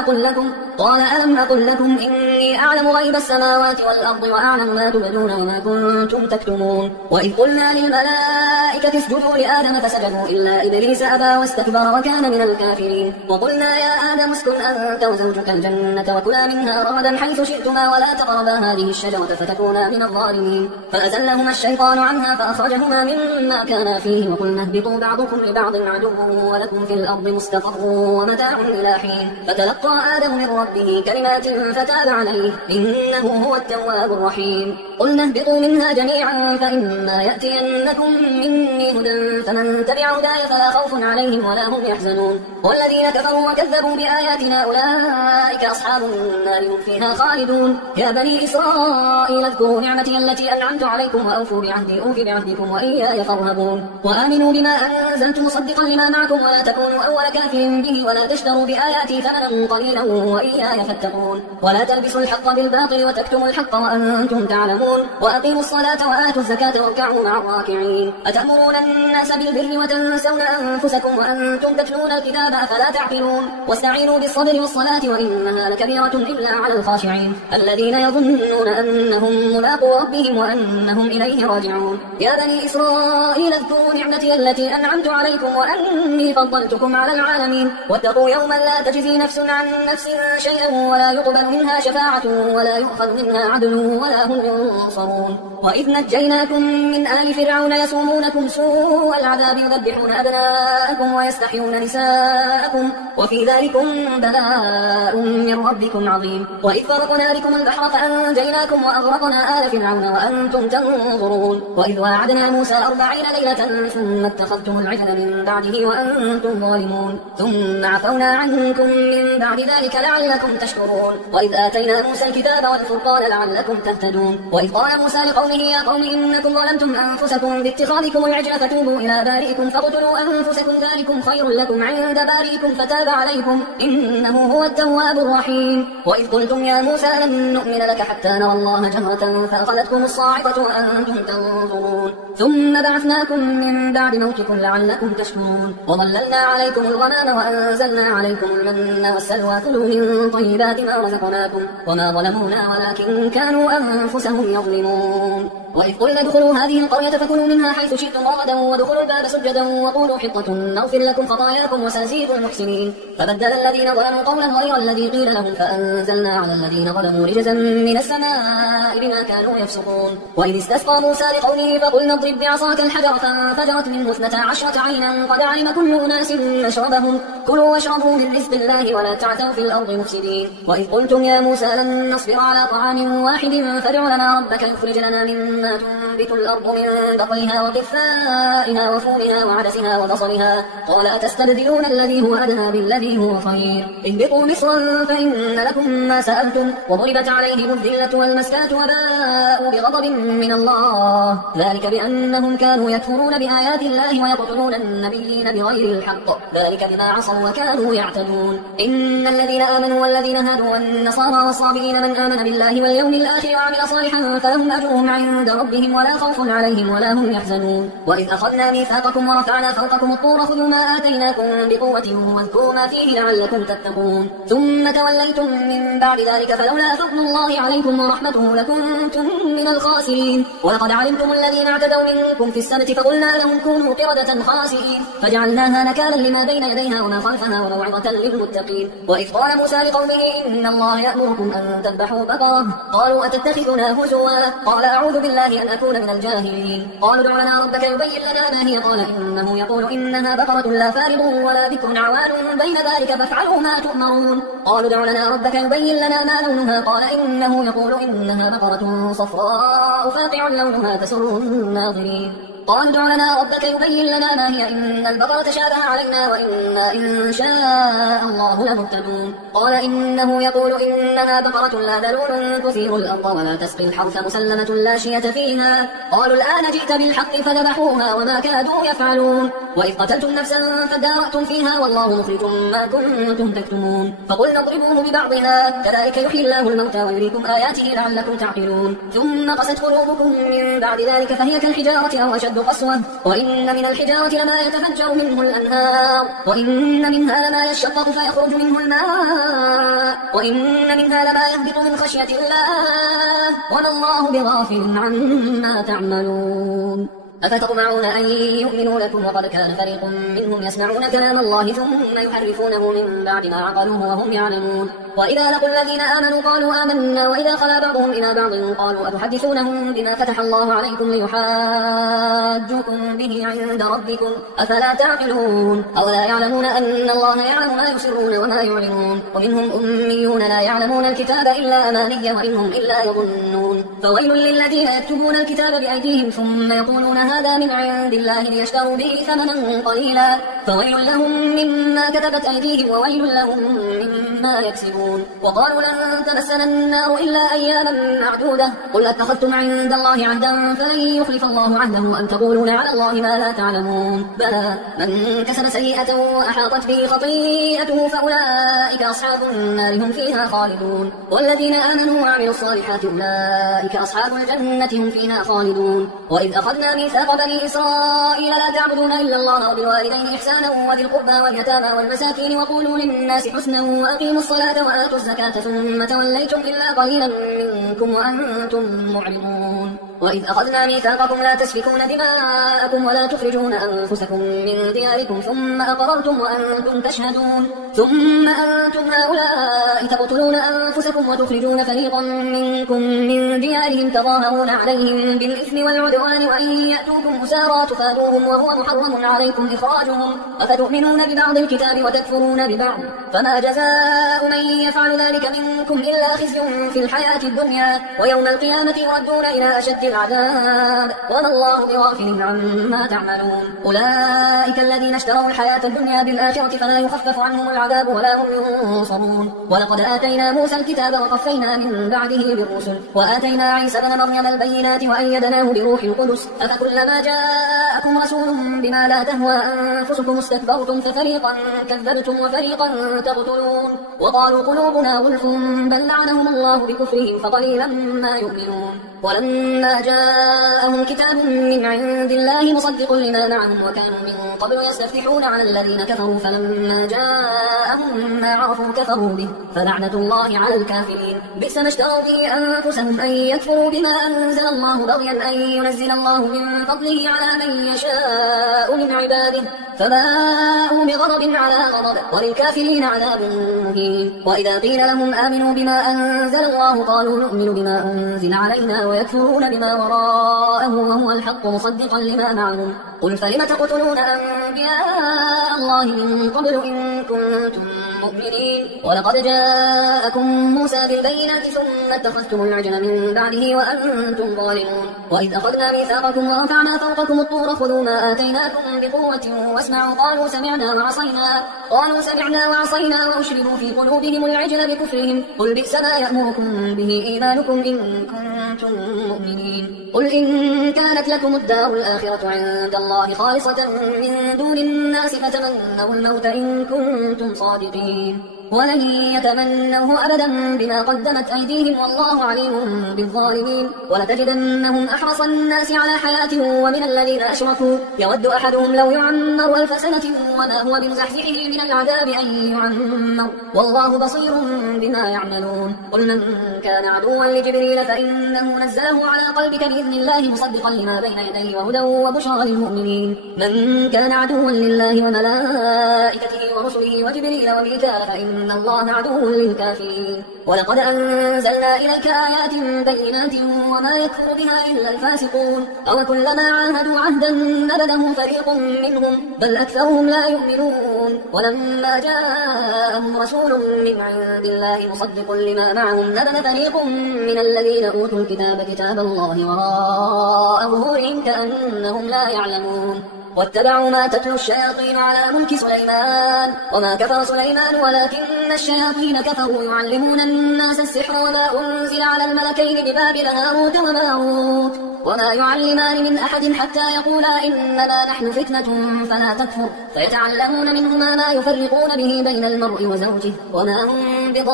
أقل لكم إني أعلم غيب السماوات والأرض وأعلم ما تبدون وما كنتم تكتمون. وإذ قلنا للملائكة اسجدوا لآدم فسجدوا إلا إبليس أبى واستكبر وكان من الكافرين. وقلنا يا آدم اسكن أنت وزوجك الجنة وكلا منها رغدا حيث شئتما ولا تقربا هذه الشجرة فتكونا من الظالمين. فأزلهما الشيطان عنها فأخرجهما مما كانا فيه وقلنا اهبطوا بعضكم لبعض عدو ولكم في الأرض مستقر ومتاع إلى حين. فتلقى آدم من ربه كلمات فتاب عليه إنه هو التواب الرحيم. قلنا اهبطوا منها جميعا فإما يأتينكم مني هدى فمن تبع هداي فلا خوف عليهم ولا هم يحزنون. والذين كفروا وكذبوا بآياتنا أولئك أصحاب النار هم فيها خالدون. يا بني بني إسرائيل اذكروا نعمتي التي أنعمت عليكم وأوفوا بعهدي أوف بعهدكم وإياي فارهبون وآمنوا بما أنزلت مصدقا لما معكم ولا تكونوا أول كافر به ولا تشتروا بآياتي ثمنا قليلا وإياي فاتقون ولا تلبسوا الحق بالباطل وتكتموا الحق وأنتم تعلمون وأقيموا الصلاة وآتوا الزكاة واركعوا مع الراكعين أتأمرون الناس بالبر وتنسون أنفسكم وأنتم تتلون الكتاب أفلا تعقلون واستعينوا بالصبر والصلاة وإنها لكبيرة إلا على الخاشعين الذين يظنون أنهم ملاقو ربهم وأنهم إليه راجعون يا بني إسرائيل اذكروا نعمتي التي أنعمت عليكم وأني فضلتكم على العالمين واتقوا يوما لا تجزي نفس عن نفس شيئا ولا يقبل منها شفاعة ولا يؤخذ منها عدل ولا هم ينصرون وإذ نجيناكم من آل فرعون يسومونكم سوء العذاب يذبحون أبناءكم ويستحيون نساءكم وفي ذلكم بلاء من ربكم عظيم وإذ فرقنا بكم البحر فأنجيناكم وأغرقنا آل فرعون وأنتم تنظرون وإذ واعدنا موسى 40 ليلة ثم اتخذتم العجل من بعده وأنتم ظالمون ثم عفونا عنكم من بعد ذلك لعلكم تشكرون وإذ آتينا موسى الكتاب والفرقان لعلكم تهتدون وإذ قال موسى لقومه يا قوم إنكم ظلمتم أنفسكم باتخاذكم العجل فتوبوا إلى بارئكم فاقتلوا أنفسكم ذلكم خير لكم عند بارئكم فتاب عليكم إنه هو التواب الرحيم وإذ قلتم يا موسى لن نؤمن لك حتى نرى الله جهرة فأخذتكم الصاعقة وأنتم تنظرون ثم بعثناكم من بعد موتكم لعلكم تشكرون وظللنا عليكم الغمام وأنزلنا عليكم المن والسلوى كلوا من طيبات ما رزقناكم وما ظلمونا ولكن كانوا أنفسهم يظلمون وإذ قلنا ادخلوا هذه القرية فكلوا منها حيث شئتم رغدا وادخلوا الباب سجدا وقولوا حطة نغفر لكم خطاياكم وسنزيد المحسنين فبدل الذين ظلموا قولا غير الذي قيل لهم فأنزلنا على الذين ظلموا رجزا من السماء بما كانوا يفسقون وإذ استسقى موسى لقومه فقلنا اضرب بعصاك الحجر فانفجرت منه 12 عينا قد علم كل أناس مشربهم كلوا واشربوا من رزق الله ولا تعثوا في الأرض مفسدين وإذ قلتم يا موسى لن نصبر على طعام واحد فادع لنا ربك يخرج لنا مما تنبت الأرض من بقلها وقثائها وفومها وعدسها وبصلها قال أتستبدلون الذي هو أدنى بالذي هو خير اهبطوا مصرا فإن لكم ما سألتم وضربت عليهم الذلة والمسكنة وباءوا بغضب من الله ذلك بأنهم كانوا يكفرون بآيات الله ويقتلون النبيين بغير الحق ذلك بما عصوا وكانوا يعتدون إن الذين آمنوا والذين هادوا والنصارى والصابئين من آمن بالله واليوم الآخر وعمل صالحا فلهم أجرهم عند ربهم ولا خوف عليهم ولا هم يحزنون وإذ أخذنا ميثاقكم ورفعنا فوقكم الطور خذوا ما آتيناكم بقوة واذكروا ما فيه لعلكم تتقون ثم توليتم من بعد ذلك فلولا فضل الله عليكم ورحمته لكنتم من الخاسرين ولقد علمتم الذين اعتدوا منكم في السبت فقلنا لهم كونوا قردة خاسئين فجعلناها نكالا لما بين يديها وما خلفها وموعظة للمتقين وإذ قال موسى لقومه إن الله يأمركم أن تذبحوا بقرة قالوا أتتخذنا هزوا قال أعوذ بالله أن أكون من الجاهلين قالوا ادع لنا ربك يبين لنا ما هي قال إنه يقول إنها بقرة لا فارض ولا بكر عوان بين ذلك فافعلوا ما تؤمرون قالوا ادع لنا ربك يبين لنا ما لونها قال إنه يقول إنها بقرة صفراء فاقع لونها تسر الناظرين قالوا ادع لنا ربك يبين لنا ما هي إن البقرة شابه علينا وإنا إن شاء الله لمهتدون قال إنه يقول إنها بقرة لا ذلول تثير الأرض ولا تسقي الحرث مسلمة لا شية فيها قالوا الآن جئت بالحق فذبحوها وما كادوا يفعلون وإذ قتلتم نفسا فادارأتم فيها والله مخرج ما كنتم تكتمون فقلنا اضربوه ببعضها كذلك يحيي الله الموتى ويريكم آياته لعلكم تعقلون ثم قست قلوبكم من بعد ذلك فهي كالحجارة أو أشد قسوة وإن من الحجارة لما يتفجر منه الأنهار وإن منها لما يشقق فيخرج منه الماء وإن منها لما يهبط من خشية الله وما الله بغافل عما تعملون أفتطمعون أن يؤمنوا لكم وقد كان فريق منهم يسمعون كلام الله ثم يحرفونه من بعد ما عقلوه وهم يعلمون وإذا لقوا الذين آمنوا قالوا آمنا وإذا خلا بعضهم إلى بعض قالوا أتحدثونهم بما فتح الله عليكم ليحاجوكم به عند ربكم أفلا تعقلون أولا يعلمون أن الله يعلم ما يسرون وما يعلنون ومنهم أميون لا يعلمون الكتاب إلا أماني وإنهم إلا يظنون فويل للذين يكتبون الكتاب بأيديهم ثم يقولون هذا من عند الله ليشتروا به ثمنا قليلا فويل لهم مما كتبت أيديهم وويل لهم مما يكسبون. وقالوا لن تمسنا النار إلا أياما معدودة قل أتخذتم عند الله عهدا فلن يخلف الله عهده أم تقولون على الله ما لا تعلمون. بلى من كسب سيئة وأحاطت به خطيئته فأولئك أصحاب النار هم فيها خالدون. والذين آمنوا وعملوا الصالحات أولئك أصحاب الجنة هم فيها خالدون. وإذ أخذنا ميثاق بني إسرائيل لا تعبدون إلا الله وبالوالدين إحسانا وذي القربى واليتامى والمساكين وقولوا للناس حسنا وأقيموا الصلاة وآتوا الزكاة ثم توليتم إلا قليلا منكم وأنتم معرضون. وإذ أخذنا ميثاقكم لا تسفكون دماءكم ولا تخرجون أنفسكم من دياركم ثم أقررتم وأنتم تشهدون ثم أنتم هؤلاء تقتلون أنفسكم وتخرجون فريقا منكم من ديارهم تظاهرون عليهم بالإثم والعدوان وأن يأتوكم أسارى تفادوهم وهو محرم عليكم إخراجهم أفتؤمنون ببعض الكتاب وتكفرون ببعض فما جزاء من يفعل ذلك منكم إلا خزي في الحياة الدنيا ويوم القيامة يردون إلى أشد العذاب وما الله بغافل عما تعملون. أولئك الذين اشتروا الحياة الدنيا بالآخرة فلا يخفف عنهم العذاب ولا هم ينصرون. ولقد آتينا موسى الكتاب وقفينا من بعده بالرسل وآتينا عيسى بن مريم البينات وأيدناه بروح القدس أفكلما جاءكم رسول بما لا تهوى أنفسكم استكبرتم ففريقا كذبتم وفريقا تقتلون. وقالوا قلوبنا غلف بل لعنهم الله بكفرهم فقليلا ما يؤمنون. ولما جاءهم كتاب من عند الله مصدق لما معهم وكانوا من قبل يستفتحون على الذين كفروا فلما جاءهم ما عرفوا كفروا به فلعنة الله على الكافرين. بئس ما اشتروا به أنفسهم أن يكفروا بما أنزل الله بغيا أن ينزل الله من فضله على من يشاء من عباده فباءوا بغضب على غضب وللكافرين عذاب مهين. وإذا قيل لهم آمنوا بما أنزل الله قالوا نؤمن بما أنزل علينا ويكفرون بما وراءه وهو الحق مصدقا لما معهم قل فلم تقتلون أنبياء الله من قبل إن كنتم مؤمنين. ولقد جاءكم موسى بالبينات ثم اتخذتم العجل من بعده وأنتم ظالمون. وإذ أخذنا ميثاقكم ورفعنا فوقكم الطور خذوا ما آتيناكم بقوة واسمعوا قالوا سمعنا وعصينا وأشربوا في قلوبهم العجل بكفرهم قل بئس ما يأمركم به إيمانكم إن كنتم مؤمنين. قل إن كانت لكم الدار الآخرة عند الله خالصة من دون الناس فتمنوا الموت إن كنتم صادقين ولن يتمنوه أبدا بما قدمت أيديهم والله عليم بالظالمين. ولتجدنهم أحرص الناس على حياة ومن الذين أشركوا يود أحدهم لو يعمر 1000 سنة وما هو بمزحزحه من العذاب أن يعمر والله بصير بما يعملون. قل من كان عدوا لجبريل فإنه نزله على قلبك بإذن الله مصدقا لما بين يديه وهدى وبشرى للمؤمنين. من كان عدوا لله وملائكته ورسله وجبريل وميكال فإن الله عدو للكافرين. ولقد أنزلنا إليك آيات بينات وما يكفر بها إلا الفاسقون أو كلما عاهدوا عهدا نبذه فريق منهم بل أكثرهم لا يؤمنون. ولما جاءهم رسول من عند الله مصدق لما معهم نبذ فريق من الذين أوتوا الكتاب كتاب الله وراء ظهورهم كأنهم لا يعلمون. واتبعوا ما تتلو الشياطين على ملك سليمان وما كفر سليمان ولكن الشياطين كفروا يعلمون الناس السحر وما أنزل على الملكين ببابل هاروت وماروت وما يعلمان من أحد حتى يقولا إنما نحن فتنة فلا تكفر فيتعلمون منهما ما يفرقون به بين المرء وزوجه وما هم بضارين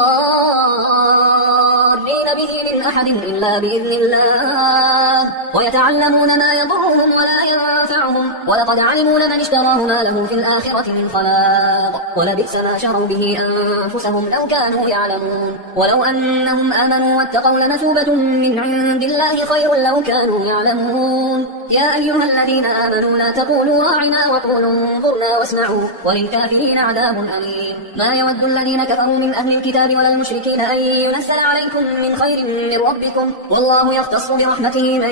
به من أحد إلا بإذن الله ويتعلمون ما يضرهم ولا ينفعهم ولقد علموا لمن اشتراه ما له في الآخرة من خلاق ولبئس ما شروا به أنفسهم لو كانوا يعلمون. ولو أنهم آمنوا واتقوا لمثوبة من عند الله خير لو كانوا يعلمون. يا أيها الذين آمنوا لا تقولوا راعنا وقولوا انظرنا واسمعوا وللكافرين عذاب أليم. ما يود الذين كفروا من أهل الكتاب ولا المشركين أن ينزل عليكم من خير من ربكم والله يختص برحمته من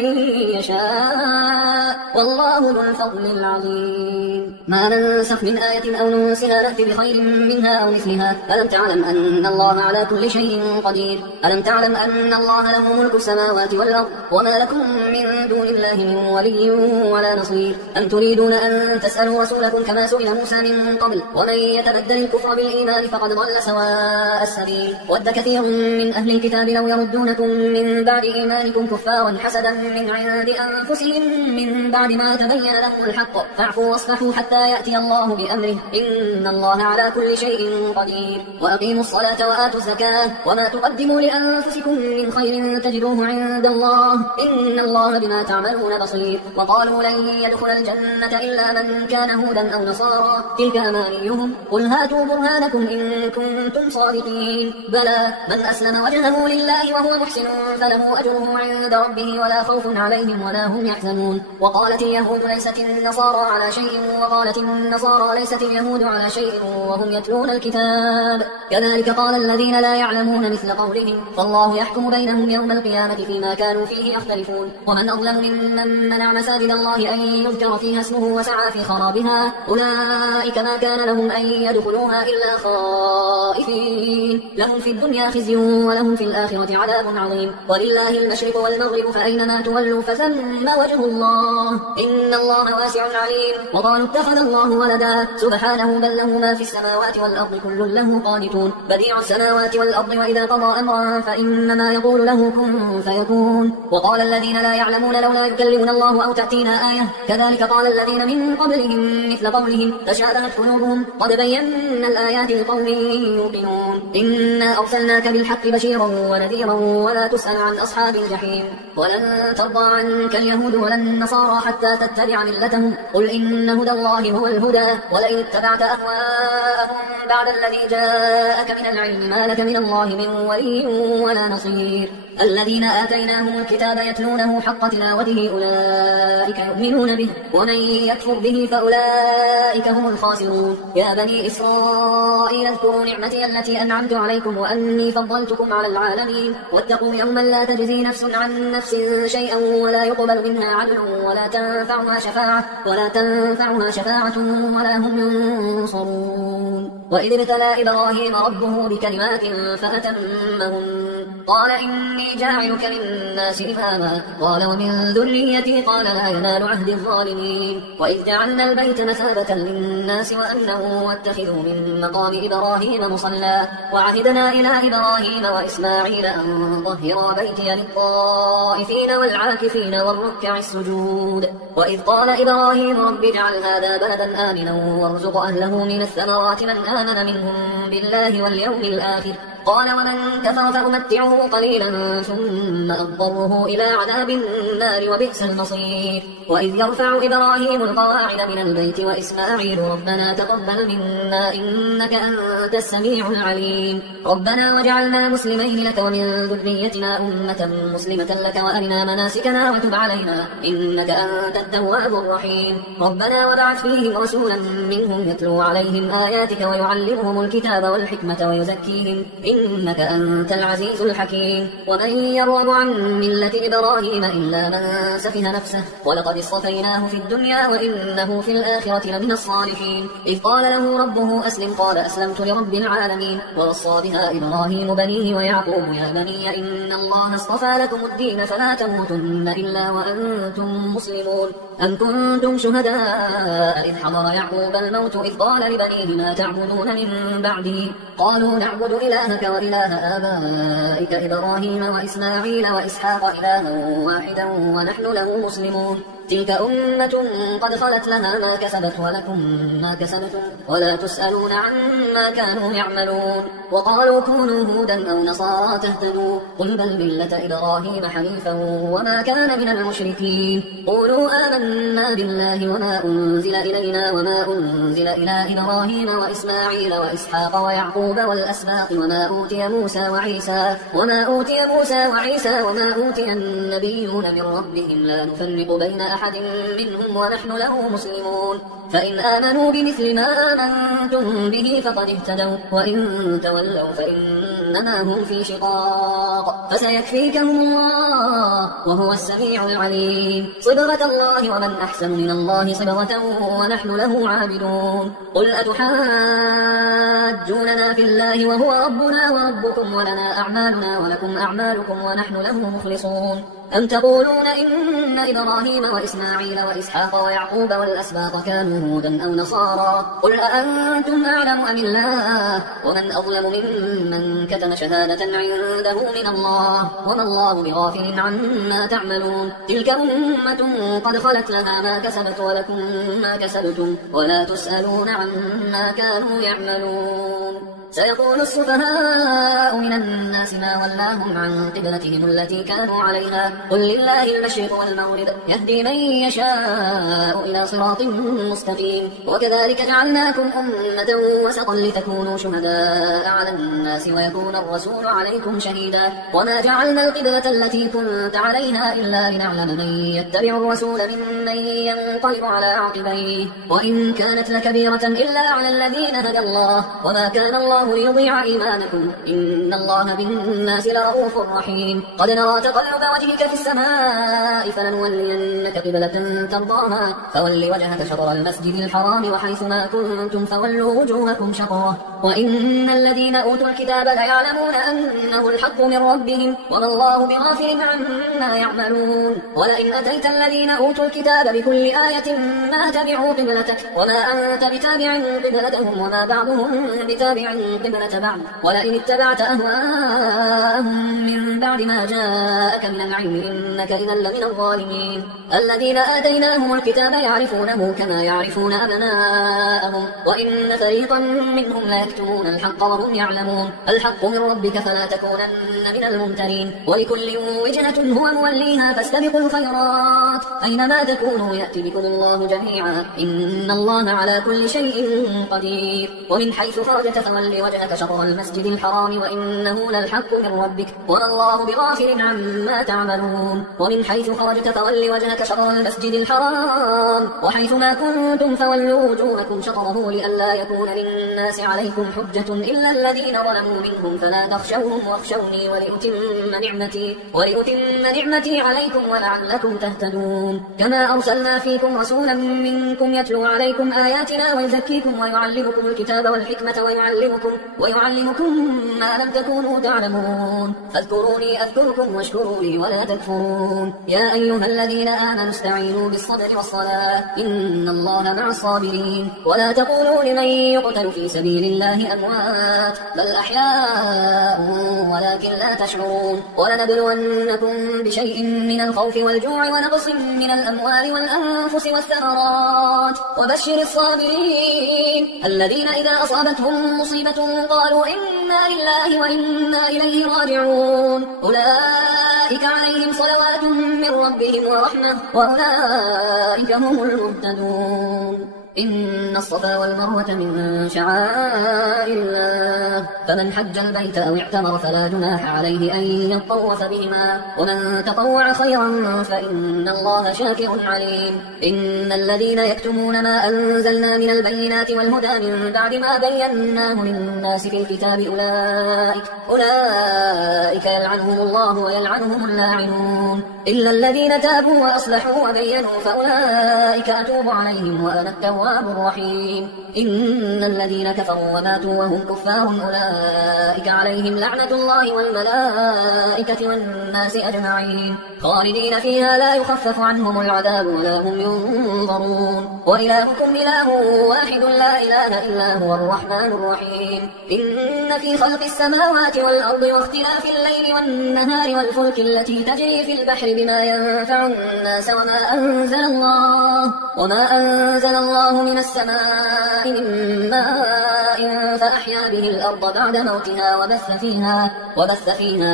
يشاء والله ذو الفضل العظيم. ما ننسخ من آية أو ننسها نأتي بخير منها أو مثلها. ألم تعلم أن الله على كل شيء قدير. ألم تعلم أن الله له ملك السماوات والأرض وما لكم من دون الله من ولي ولي ولا نصير. أم تريدون أن تسألوا رسولكم كما سئل موسى من قبل ومن يتبدل الكفر بالإيمان فقد ضل سواء السبيل. ود كثير من أهل الكتاب لو يردونكم من بعد إيمانكم كفارا حسدا من عند أنفسهم من بعد ما تبين لهم الحق فاعفوا واصفحوا حتى يأتي الله بأمره إن الله على كل شيء قدير. وأقيموا الصلاة وآتوا الزكاة وما تقدموا لأنفسكم من خير تجدوه عند الله إن الله بما تعملون بصير. وقالوا لن يدخل الجنة إلا من كان هودا أو نصارى تلك أمانيهم قل هاتوا برهانكم إن كنتم صادقين بلى من أسلم وجهه لله وهو محسن فله أجره عند ربه ولا خوف عليهم ولا هم يحزنون. وقالت اليهود ليست النصارى على شيء وقالت النصارى ليست اليهود على شيء وهم يتلون الكتاب كذلك قال الذين لا يعلمون مثل قولهم فالله يحكم بينهم يوم القيامة فيما كانوا فيه يختلفون. ومن أظلم ممن منع مساجد الله أن يذكر فيها اسمه وسعى في خرابها أولئك ما كان لهم أن يدخلوها إلا خائفين لهم في الدنيا خزي ولهم في الآخرة عذاب عظيم. ولله المشرق والمغرب فأينما تولوا فثم وجه الله إن الله واسع عليم. وقالوا اتخذ الله ولدا سبحانه بل له ما في السماوات والأرض كل له قانتون بديع السماوات والأرض وإذا قضى أمرا فإنما يقول له كن فيكون. وقال الذين لا يعلمون لولا يكلمنا الله أو تأتينا آية كذلك قال الذين من قبلهم مثل قولهم تشابهت قلوبهم قد بينا الآيات لقوم يوقنون. إنا أرسلناك بالحق بشيرا ونذيرا ولا تسأل عن أصحاب الجحيم. ولن ترضى عنك اليهود ولا النصارى حتى تتبع ملتهم قل إن هدى الله هو الهدى ولئن اتبعت أهواءهم بعد الذي جاءك من العلم ما لك من الله من ولي ولا نصير. الذين آتيناهم الكتاب يتلونه حق تلاوته أولئك يؤمنون به ومن يكفر به فأولئك هم الخاسرون. يا بني إسرائيل اذكروا نعمتي التي أنعمت عليكم وأني فضلتكم على العالمين واتقوا يوما لا تجزي نفس عن نفس شيئا ولا يقبل منها عدل ولا تنفعها شفاعة ولا هم ينصرون. وإذ ابتلى إبراهيم ربه بكلمات فأتمهن قال إني جاعلك للناس إماما قال ومن ذريتي قال لا ينال عهد الظالمين. وإذ جعلنا البيت مثابة للناس وأمنا واتخذوا من مقام إبراهيم مصلى وعهدنا إلى إبراهيم وإسماعيل أن طهرا بيتي للطائفين والعاكفين والركع السجود. وإذ قال إبراهيم رب اجعل هذا بلدا آمنا وارزق أهله من الثمرات من آمن منهم بالله واليوم الآخر قال ومن كفر فأمتعه قليلا ثم أضطره إلى عذاب النار وبئس المصير. وإذ يرفع إبراهيم القواعد من البيت وإسماعيل ربنا تقبل منا إنك أنت السميع العليم ربنا وجعلنا مسلمين لك ومن ذريتنا أمة مسلمة لك وأرنا مناسكنا وتب علينا إنك أنت التواب الرحيم. ربنا وابعث فيهم رسولا منهم يتلو عليهم آياتك ويعلمهم الكتاب والحكمة ويزكيهم إنك أنت العزيز الحكيم. ومن يرغب عن ملة إبراهيم إلا من سفه نفسه ولقد اصطفيناه في الدنيا وإنه في الآخرة لمن الصالحين. إذ قال له ربه أسلم قال أسلمت لرب العالمين. ووصى بها إبراهيم بنيه ويعقوب يا بني إن الله اصطفى لكم الدين فلا تموتن إلا وأنتم مسلمون. أم كنتم شهداء إذ حضر يعقوب الموت إذ قال لبنيه ما تعبدون من بعده قالوا نعبد إلهك وإله آبائك إبراهيم وإسماعيل وإسحاق إلها واحدا ونحن له مسلمون. تلك أمة قد خلت لها ما كسبت ولكم ما كسبتم ولا تسألون عما كانوا يعملون. وقالوا كونوا هودا أو نصارى تهتدوا قل بل ملة إبراهيم حنيفا وما كان من المشركين. قولوا آمنا بالله وما أنزل إلينا وما أنزل إلى إبراهيم وإسماعيل وإسحاق ويعقوب والأسباط وما أوتي موسى وعيسى وما أوتي النبيون من ربهم لا نفرق بين أحد منهم ونحن له مسلمون. فإن آمنوا بمثل ما آمنتم به فقد اهتدوا وإن تولوا فإنما هم في شقاق فسيكفيكهم الله وهو السميع العليم. صبغة الله ومن أحسن من الله صبغة ونحن له عابدون. قل أتحاجوننا في الله وهو ربنا وربكم ولنا أعمالنا ولكم أعمالكم ونحن له مخلصون. أم تقولون إن إبراهيم وإسماعيل وإسحاق ويعقوب والأسباط كانوا هودا أو نصارى قل أأنتم أعلم أم الله ومن أظلم ممن كتم شهادة عنده من الله وما الله بغافل عما تعملون تلك أمة قد خلت لها ما كسبت ولكم ما كسبتم ولا تسألون عما كانوا يعملون سيقول السفهاء من الناس ما ولاهم عن قبلتهم التي كانوا عليها قل لله المشرق والمغرب يهدي من يشاء إلى صراط مستقيم وكذلك جعلناكم أمة وسطا لتكونوا شهداء على الناس ويكون الرسول عليكم شهيدا وما جعلنا القبلة التي كنت عليها إلا لنعلم من يتبع الرسول ممن ينقلب على عقبيه وإن كانت لكبيرة إلا على الذين هدى الله وما كان الله ليضيع إيمانكم إن الله بالناس لرؤوف رحيم قد نرى تقلب وجهك في السماء فلنولينك قبلة ترضاها فول وجهك شطر المسجد الحرام وحيث ما كنتم فولوا وجوهكم شطره وإن الذين أوتوا الكتاب ليعلمون أنه الحق من ربهم وما الله بغافل عما يعملون ولئن أتيت الذين أوتوا الكتاب بكل آية ما تبعوا قبلتك وما أنت بتابع قبلتهم وما بعضهم بتابع قبلة بعض ولئن اتبعت أهواءهم من بعد ما جاءك من العلم إنك إذا لمن الظالمين الذين آتيناهم الكتاب يعرفونه كما يعرفون أبناءهم وإن فريقا منهم ليكتمون الحق وهم يعلمون الحق من ربك فلا تكونن من الممترين ولكل وجهة هو موليها فاستبقوا الخيرات أينما تكونوا يأتي بكم الله جميعا إن الله على كل شيء قدير ومن حيث خرجت فول وجهك شطر المسجد الحرام وإنه للحق من ربك وما الله بغافل عما تعملون ومن حيث خرجت فول وجهك شطر المسجد الحرام وحيث ما كنتم فولوا وجوهكم شطره لئلا يكون للناس عليكم حجة إلا الذين ظلموا منهم فلا تخشوهم واخشوني ولأتم نعمتي عليكم ولعلكم تهتدون كما أرسلنا فيكم رسولا منكم يتلو عليكم آياتنا ويزكيكم ويعلمكم الكتاب والحكمة ويعلمكم ما لم تكونوا تعلمون فاذكروني أذكركم واشكروا لي ولا تكفرون يا أيها الذين آمنوا استعينوا بالصبر والصلاة إن الله مع الصابرين ولا تقولوا لمن يقتل في سبيل الله أموات بل أحياء ولكن لا تشعرون ولنبلونكم بشيء من الخوف والجوع ونقص من الأموال والأنفس والثمرات وبشر الصابرين الذين إذا أصابتهم مصيبة قالوا إنا لله وإنا إليه راجعون أولئك عليهم صلوات من ربهم ورحمة وأولئك هم المهتدون إن الصفا والمروة من شعائر الله فمن حج البيت أو اعتمر فلا جناح عليه أن يطوف بهما ومن تطوع خيرا فإن الله شاكر عليم إن الذين يكتمون ما أنزلنا من البينات والهدى من بعد ما بيناه للناس في الكتاب أولئك يلعنهم الله ويلعنهم اللاعنون إلا الذين تابوا وأصلحوا وبينوا فأولئك أتوب عليهم وأنا التواب الرحيم إن الذين كفروا وماتوا وهم كفار أولئك عليهم لعنة الله والملائكة والناس أجمعين خالدين فيها لا يخفف عنهم العذاب ولا هم ينظرون وإلهكم إله واحد لا إله إلا هو الرحمن الرحيم إن في خلق السماوات والأرض واختلاف الليل والنهار والفلك التي تجري في البحر بما ينفع الناس وما أنزل الله من السماء من ماء فأحيا به الأرض بعد موتها وبث فيها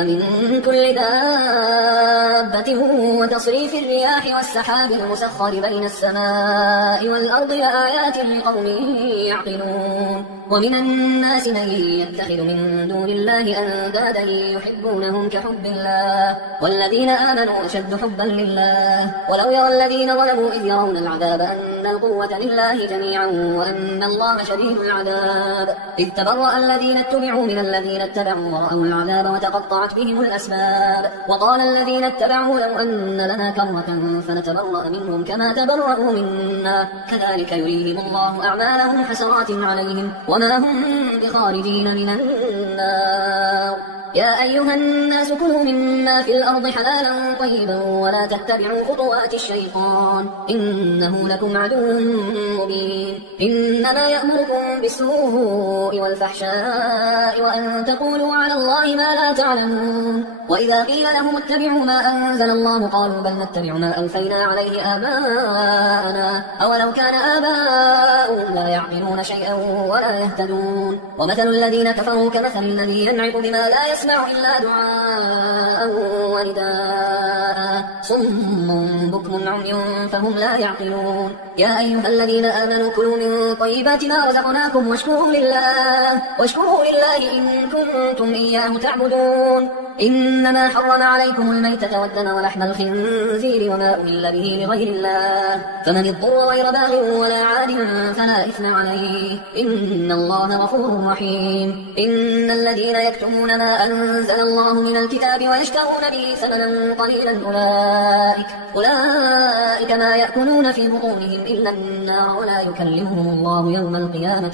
من كل دابة وتصريف الرياح والسحاب المسخر بين السماء والأرض لآيات لقوم يعقلون ومن الناس من يتخذ من دون الله أندادا يحبونهم كحب الله والذين آمنوا أشد حبا لله ولو يرى الذين ظلموا إذ يرون العذاب أن القوة لله جميعا وأن الله شديد العذاب إذ تبرأ الذين اتبعوا من الذين اتبعوا ورأوا العذاب وتقطعت بهم الأسباب وقال الذين اتبعوا لو أن لنا كرة فنتبرأ منهم كما تبرأوا منا كذلك يريهم الله أعمالهم حسرات عليهم وما هم بخارجين من النار يا أيها الناس كلوا مما في الأرض حلالا طيبا ولا تتبعوا خطوات الشيطان إنه لكم عدو مبين إنما يأمركم بالسوء والفحشاء وأن تقولوا على الله ما لا تعلمون وإذا قيل لهم اتبعوا ما أنزل الله قالوا بل نتبع ما ألفينا عليه آباءنا أولو كان آباؤهم لا يعقلون شيئا ولا يهتدون ومثل الذين كفروا كمثل الذي ينعق بما لا يسمع إلا دعاء ونداء صم بكم عمي فهم لا يعقلون يا أيها الذين آمنوا كلوا من طيبات ما رزقناكم واشكروا لله إن كنتم إياه تعبدون إنما حرم عليكم الميتة والدم ولحم الخنزير وما أهل به لغير الله فمن اضطر غير باغ ولا عاد فلا إثم عليه إن الله غفور رحيم إن الذين يكتمون ما أنزل الله من الكتاب ويشترون به ثمنا قليلا أولئك ما يأكلون في بطونهم إلا النار ولا يكلمهم الله يوم القيامة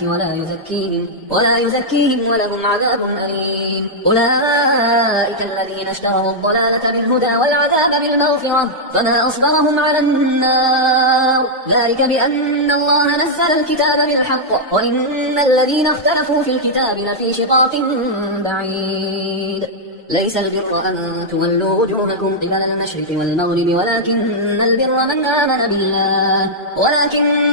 ولا يزكيهم ولهم عذاب أليم أولئك الذين اشتروا الضلالة بالهدى والعذاب بالمغفرة فما أصبرهم على النار ذلك بأن الله نزل الكتاب بالحق وإن الذين اختلفوا في الكتاب لفي شقاق بعيد ليس البر أن تولوا وجوهكم قبل المشرق والمغرب ولكن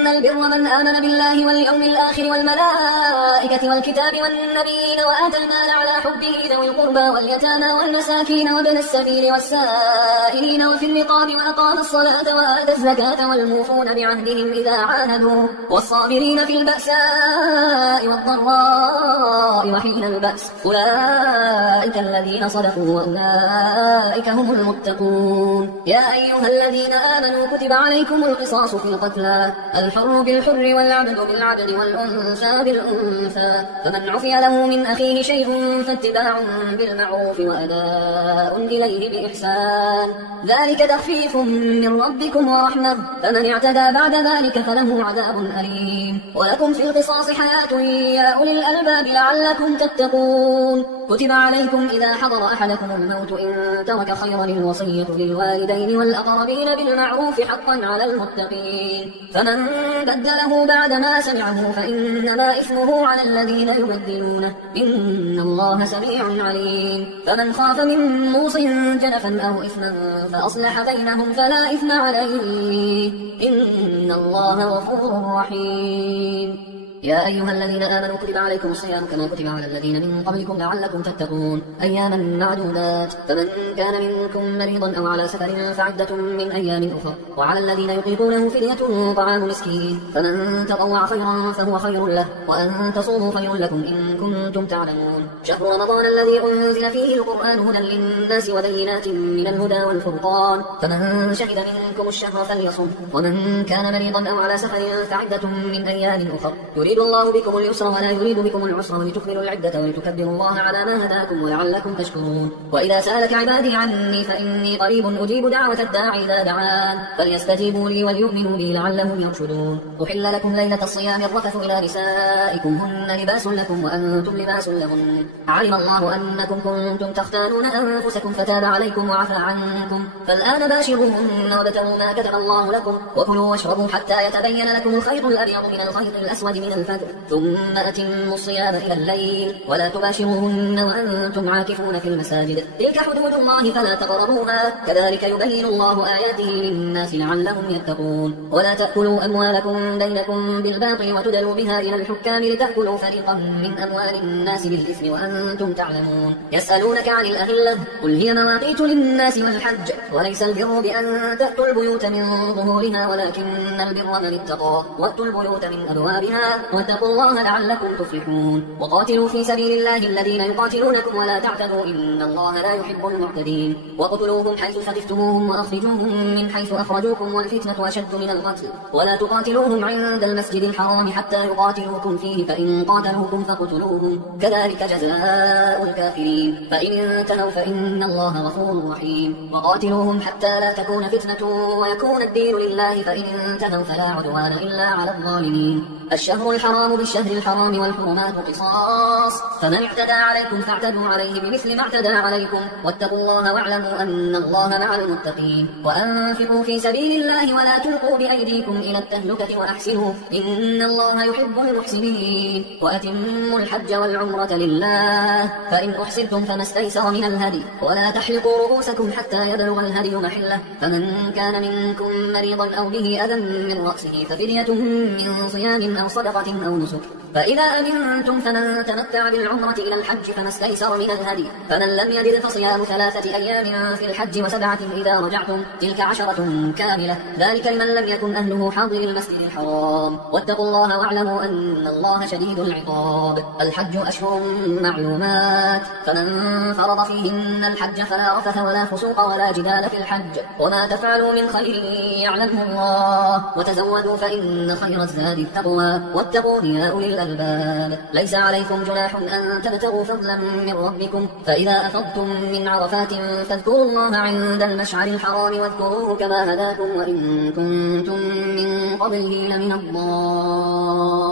البر من آمن بالله واليوم الآخر والملائكة والكتاب والنبيين وآتى المال على حبه ذوي القربى واليتامى والمساكين وابن السبيل والسائلين وفي الرقاب وأقام الصلاة وآتى الزكاة والموفون بعهدهم إذا عاهدوا والصابرين في البأساء والضراء وحين البأس أولئك الذين صدقوا وأولئك هم المتقون يا أيها الذين آمنوا كتب عليكم القصاص في القتلى الحر بالحر والعبد بالعبد والأنثى بالأنثى فمن عفي له من أخيه شيء فاتباع بالمعروف وأداء إليه بإحسان ذلك تخفيف من ربكم ورحمة فمن اعتدى بعد ذلك فله عذاب أليم ولكم في القصاص حياة يا أولي الألباب لعلكم تتقون كتب عليكم إذا حضر أحدكم الموت إن ترك خيرا الوصية للوالدين والأقربين بالمعروف حقا على المتقين فمن بدله بعدما سمعه فإنما إثمه على الذين يبدلونه إن الله سميع عليم فمن خاف من موص جنفا أو إثما فأصلح بينهم فلا إثم عليه إن الله غفور رحيم يا أيها الذين آمنوا كتب عليكم الصيام كما كتب على الذين من قبلكم لعلكم تتقون أياما معدودات فمن كان منكم مريضا أو على سفر فعدة من أيام أخرى وعلى الذين يطيقونه فدية طعام مسكين فمن تطوع خيرا فهو خير له وأن تصوموا خير لكم إن كنتم تعلمون شهر رمضان الذي أنزل فيه القرآن هدى للناس وبينات من الهدى والفرقان فمن شهد منكم الشهر فليصم ومن كان مريضا أو على سفر فعدة من أيام أخرى يريد الله بكم اليسر ولا يريد بكم العسر ولتكملوا العدة ولتكبروا الله على ما هداكم ولعلكم تشكرون وإذا سألك عبادي عني فإني قريب أجيب دعوة الداعي إذا دعان فليستجيبوا لي وليؤمنوا بي لعلهم يرشدون أحل لكم ليلة الصيام الرفث إلى نسائكم هن لباس لكم وأنتم لباس لهن علم الله أنكم كنتم تختانون أنفسكم فتاب عليكم وعفى عنكم فالآن باشروهن وابتغوا ما كتب الله لكم وكلوا واشربوا حتى يتبين لكم الخيط الأبيض من الخيط الأسود من الفجر ثم أتموا الصيام إلى الليل ولا تباشروهن وأنتم عاكفون في المساجد تلك حدود الله فلا تقربوها كذلك يبين الله آياته للناس لعلهم يتقون ولا تأكلوا أموالكم بينكم بالباطل وتدلوا بها إلى الحكام لتأكلوا فريقا من أموال الناس بالإثم وأنتم تعلمون يسألونك عن الأهلة قل هي مواقيت للناس والحج وليس البر بأن تأتوا البيوت من ظهورها ولكن البر من اتقى وأتوا البيوت من أبوابها واتقوا الله لعلكم تفلحون وقاتلوا في سبيل الله الذين يقاتلونكم ولا تعتدوا إن الله لا يحب المعتدين وقتلوهم حيث ثقفتموهم وأخرجوهم من حيث أخرجوكم والفتنة أشد من القتل ولا تقاتلوهم عند المسجد الحرام حتى يقاتلوكم فيه فإن قاتلوكم فاقتلوهم كذلك جزاء الكافرين فإن انتهوا فإن الله غفور رحيم وقاتلوهم حتى لا تكون فتنة ويكون الدين لله فإن انتهوا فلا عدوان إلا على الظالمين الشهر الحرام بالشهر الحرام والحرمات قصاص، فمن اعتدى عليكم فاعتدوا عليه بمثل ما اعتدى عليكم، واتقوا الله واعلموا أن الله مع المتقين. وأنفقوا في سبيل الله ولا تلقوا بأيديكم إلى التهلكة وأحسنوا إن الله يحب المحسنين. وأتموا الحج والعمرة لله، فإن أحسرتم فما استيسر من الهدي، ولا تحلقوا رؤوسكم حتى يبلغ الهدي محله، فمن كان منكم مريضا أو به أذى من رأسه ففدية من صيام أو صدقة أو نسك، فإذا أمنتم فمن تمتع بالعمرة إلى الحج فما استيسر من الهدي، فمن لم يجد فصيام 3 أيام في الحج و7 إذا رجعتم، تلك 10 كاملة، ذلك لمن لم يكن أهله حاضر المسجد الحرام. واتقوا الله واعلموا أن الله شديد العقاب. الحج أشهر معلومات، فمن فرض فيهن الحج فلا رفث ولا فسوق ولا جدال في الحج، وما تفعلوا من خير يعلمه الله، وتزودوا فإن خير الزاد التقوى، واتقوا يا أولي الألباب. ليس عليكم جناح أن تبتغوا فضلا من ربكم، فإذا أفضتم من عرفات فاذكروا الله عند المشعر الحرام واذكروه كما هداكم وإن كنتم من قبله لمن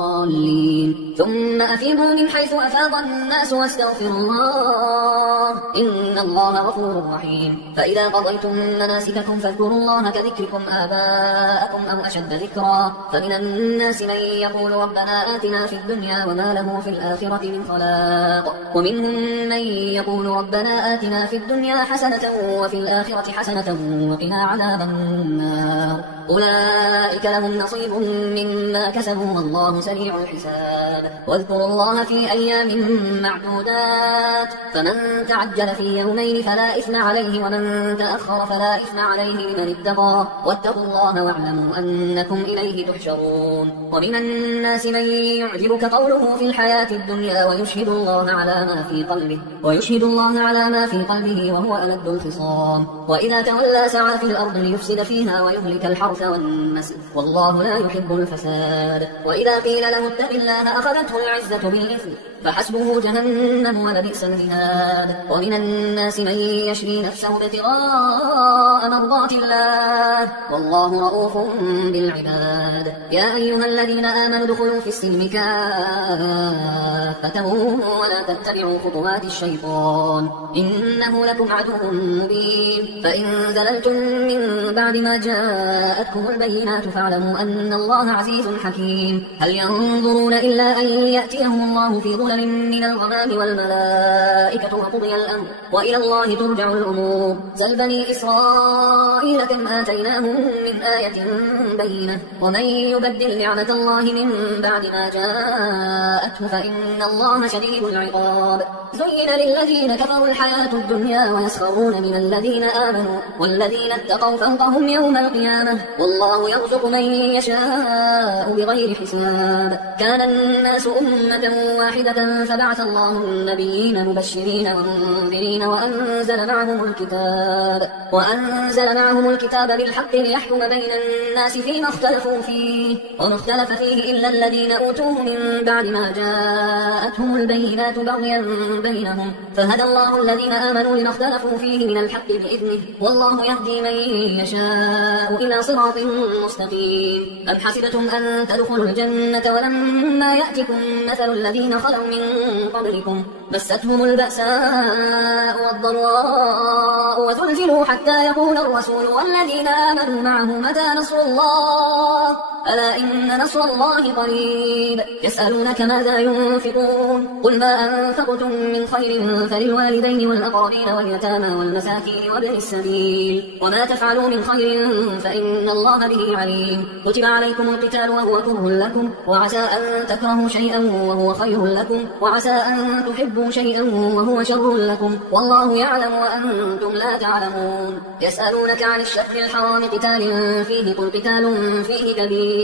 الضالين. ثم أفيضوا من حيث أفاض الناس واستغفروا الله إن الله غفور رحيم. فإذا قضيتم مناسككم فاذكروا الله كذكركم آباءكم أو أشد ذكرا، فمن الناس من يقول ربنا آتنا في الدنيا وما له في الآخرة من خلاق، ومنهم من يقول ربنا آتنا في الدنيا حسنة وفي الآخرة حسنة وقنا عذاب النار. أولئك لهم نصيب مما كسبوا والله سريع الحساب. واذكروا الله في أيام معدودات، فمن تعجل في يومين فلا إثم عليه ومن تأخر فلا إثم عليه لمن اتقى، واتقوا الله واعلموا أنكم إليه تحشرون. ومن الناس من يعجبك قوله في الحياة الدنيا ويشهد الله على ما في قلبه وهو ألد الخصام، وإذا تولى سعى في الأرض ليفسد فيها ويهلك الحرث والنسل والله لا يحب الفساد. وإذا قيل له اتق الله أخذته العزة بالإثم فحسبه جهنم ولبئس المهاد. ومن الناس من يشري نفسه ابتغاء مرضات الله والله رؤوف بالعباد. يا أيها الذين آمنوا ادخلوا في السلم كافة ولا تتبعوا خطوات الشيطان إنه لكم عدو مبين. فإن زللتم من بعد ما جاءتكم البينات فاعلموا أن الله عزيز حكيم. هل ينظرون إلا أن يأتيهم الله في ظلل من الغمام والملائكة وقضي الأمر وإلى الله ترجع الأمور. سل بني إسرائيل كم آتيناهم من آية بينة ومن يبدل نعمة الله من بعد ما جاءته فإن الله شديد العقاب. زين للذين كفروا الحياة الدنيا ويسخرون من الذين آمنوا والذين اتقوا فوقهم يوم القيامة والله يرزق من يشاء بغير حساب. كان الناس أمة واحدة فبعث الله النبيين مبشرين ومنذرين وأنزل معهم الكتاب بالحق ليحكم بين الناس فيما اختلفوا فيه وما اختلف فيه إلا الذين أوتوه من بعد ما جاءتهم البينات بغيا بينهم فهدى الله الذين آمنوا لما اختلفوا فيه من الحق بإذنه والله يهدي من يشاء إلى صراط مستقيم. أم حسبتم أن تدخلوا الجنة ولما يأتكم مثل الذين خلوا من قبلكم مستهم البأساء والضراء وزلزلوا حتى يقول الرسول والذين آمنوا معه متى نصر الله ألا إن نصر الله قريب. يسألونك ماذا ينفقون قل ما أنفقتم من خير فللوالدين والأقربين واليتامى والمساكين وابن السبيل وما تفعلوا من خير فإن الله به عليم. كتب عليكم القتال وهو كره لكم وعسى أن تكرهوا شيئا وهو خير لكم وعسى أن تحبوا شيئا وهو شر لكم والله يعلم وأنتم لا تعلمون. يسألونك عن الشهر الحرام قتال فيه قل قتال فيه كبير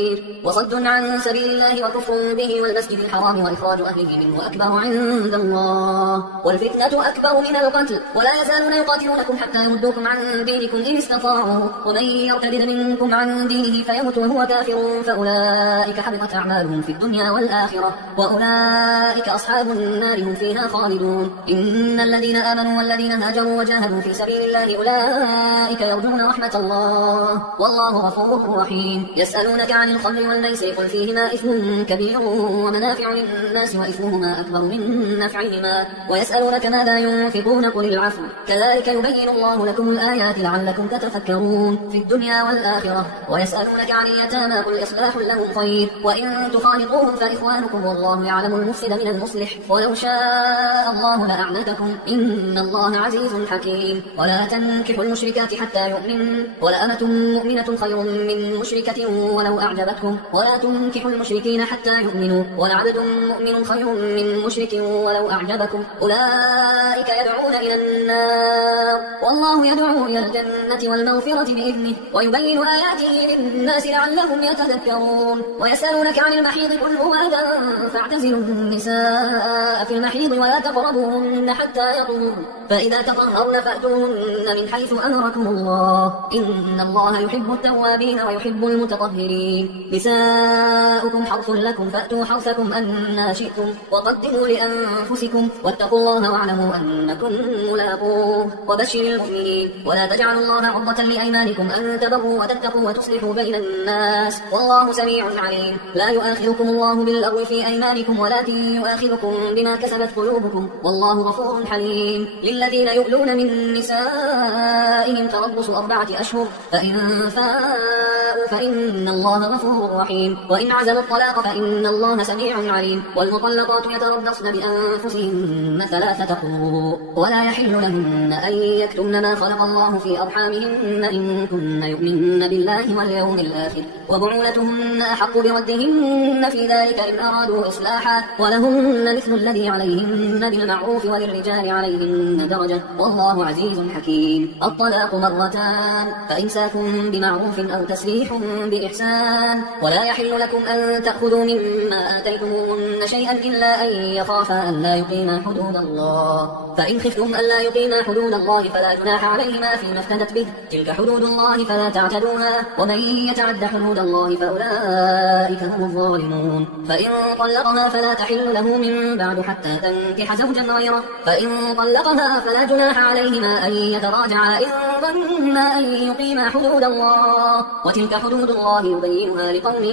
وصد عن سبيل الله وكفر به والمسجد الحرام وإخراج أهله منه أكبر عند الله والفتنة أكبر من القتل ولا يزالون يقاتلونكم حتى يردوكم عن دينكم إن استطاعوا ومن يرتد منكم عن دينه فيمت وهو كافر فأولئك حبطت أعمالهم في الدنيا والآخرة وأولئك أصحاب النار هم فيها خالدون. إن الذين آمنوا والذين هاجروا وجاهدوا في سبيل الله أولئك يرجون رحمة الله والله غفور رحيم. يسألونك عن الخمر والميسر قل فيهما إثم كبير ومنافع للناس وإثمهما أكبر من نفعهما ويسألونك ماذا ينفقون قل العفو كذلك يبين الله لكم الآيات لعلكم تتفكرون في الدنيا والآخرة ويسألونك عن اليتامى قل إصلاح لهم خير وإن تخالطوهم فإخوانكم والله يعلم المفسد من المصلح ولو شاء الله لأعنتكم إن الله عزيز حكيم ولا تنكحوا المشركات حتى يؤمنوا ولأمة مؤمنة خير من مشركة ولو أعجبتكم ولا تنكحوا المشركين حتى يؤمنوا ولعبد مؤمن خير من مشرك ولو أعجبكم أولئك يدعون إلى النار والله يدعو إلى الجنة والمغفرة بإذنه ويبين آياته للناس لعلهم يتذكرون ويسألونك عن المحيض قل هو أذى فاعتزلوا النساء في المحيض ولا تقربوهن حتى يطهرن فإذا تطهرن فأتوهن من حيث أمركم الله إن الله يحب التوابين ويحب المتطهرين نساؤكم حرث لكم فأتوا حرثكم أنى شئتم وقدموا لأنفسكم واتقوا الله واعلموا أنكم ملاقوه وبشر المؤمنين ولا تجعلوا الله عرضة لأيمانكم أن تبروا وتتقوا وتصلحوا بين الناس والله سميع عليم لا يؤاخذكم الله باللغو في أيمانكم ولكن يؤاخذكم بما كسبت قلوبكم والله غفور حليم للذين يؤلون من نسائهم تربص 4 أشهر فإن فاءوا فإن الله غفور رحيم وإن عزموا الطلاق فإن الله سميع عليم والمطلقات يتربصن بأنفسهن 3 قروء ولا يحل لهن أن يكتمن ما خلق الله في أرحامهن إن كن يؤمن بالله واليوم الآخر وبعولتهن أحق بردهن في ذلك إن أرادوا إصلاحا ولهن مثل الذي عليهن بالمعروف وللرجال عليهن درجة والله عزيز حكيم الطلاق 2 مرتان فإمساك بمعروف أو تسريح بإحسان ولا يحل لكم أن تأخذوا مما آتيتموهن شيئا إلا أن يخافا ألا يقيما حدود الله فإن خفتم ألا يقيما حدود الله فلا جناح عليهما فيما افتدت به تلك حدود الله فلا تعتدوها ومن يتعد حدود الله فأولئك هم الظالمون فإن طلقها فلا تحل له من بعد حتى تنكح زوجا غيره فإن طلقها فلا جناح عليهما أن يتراجعا إن ظنا أن يقيما حدود الله وتلك حدود الله يبينها لقوم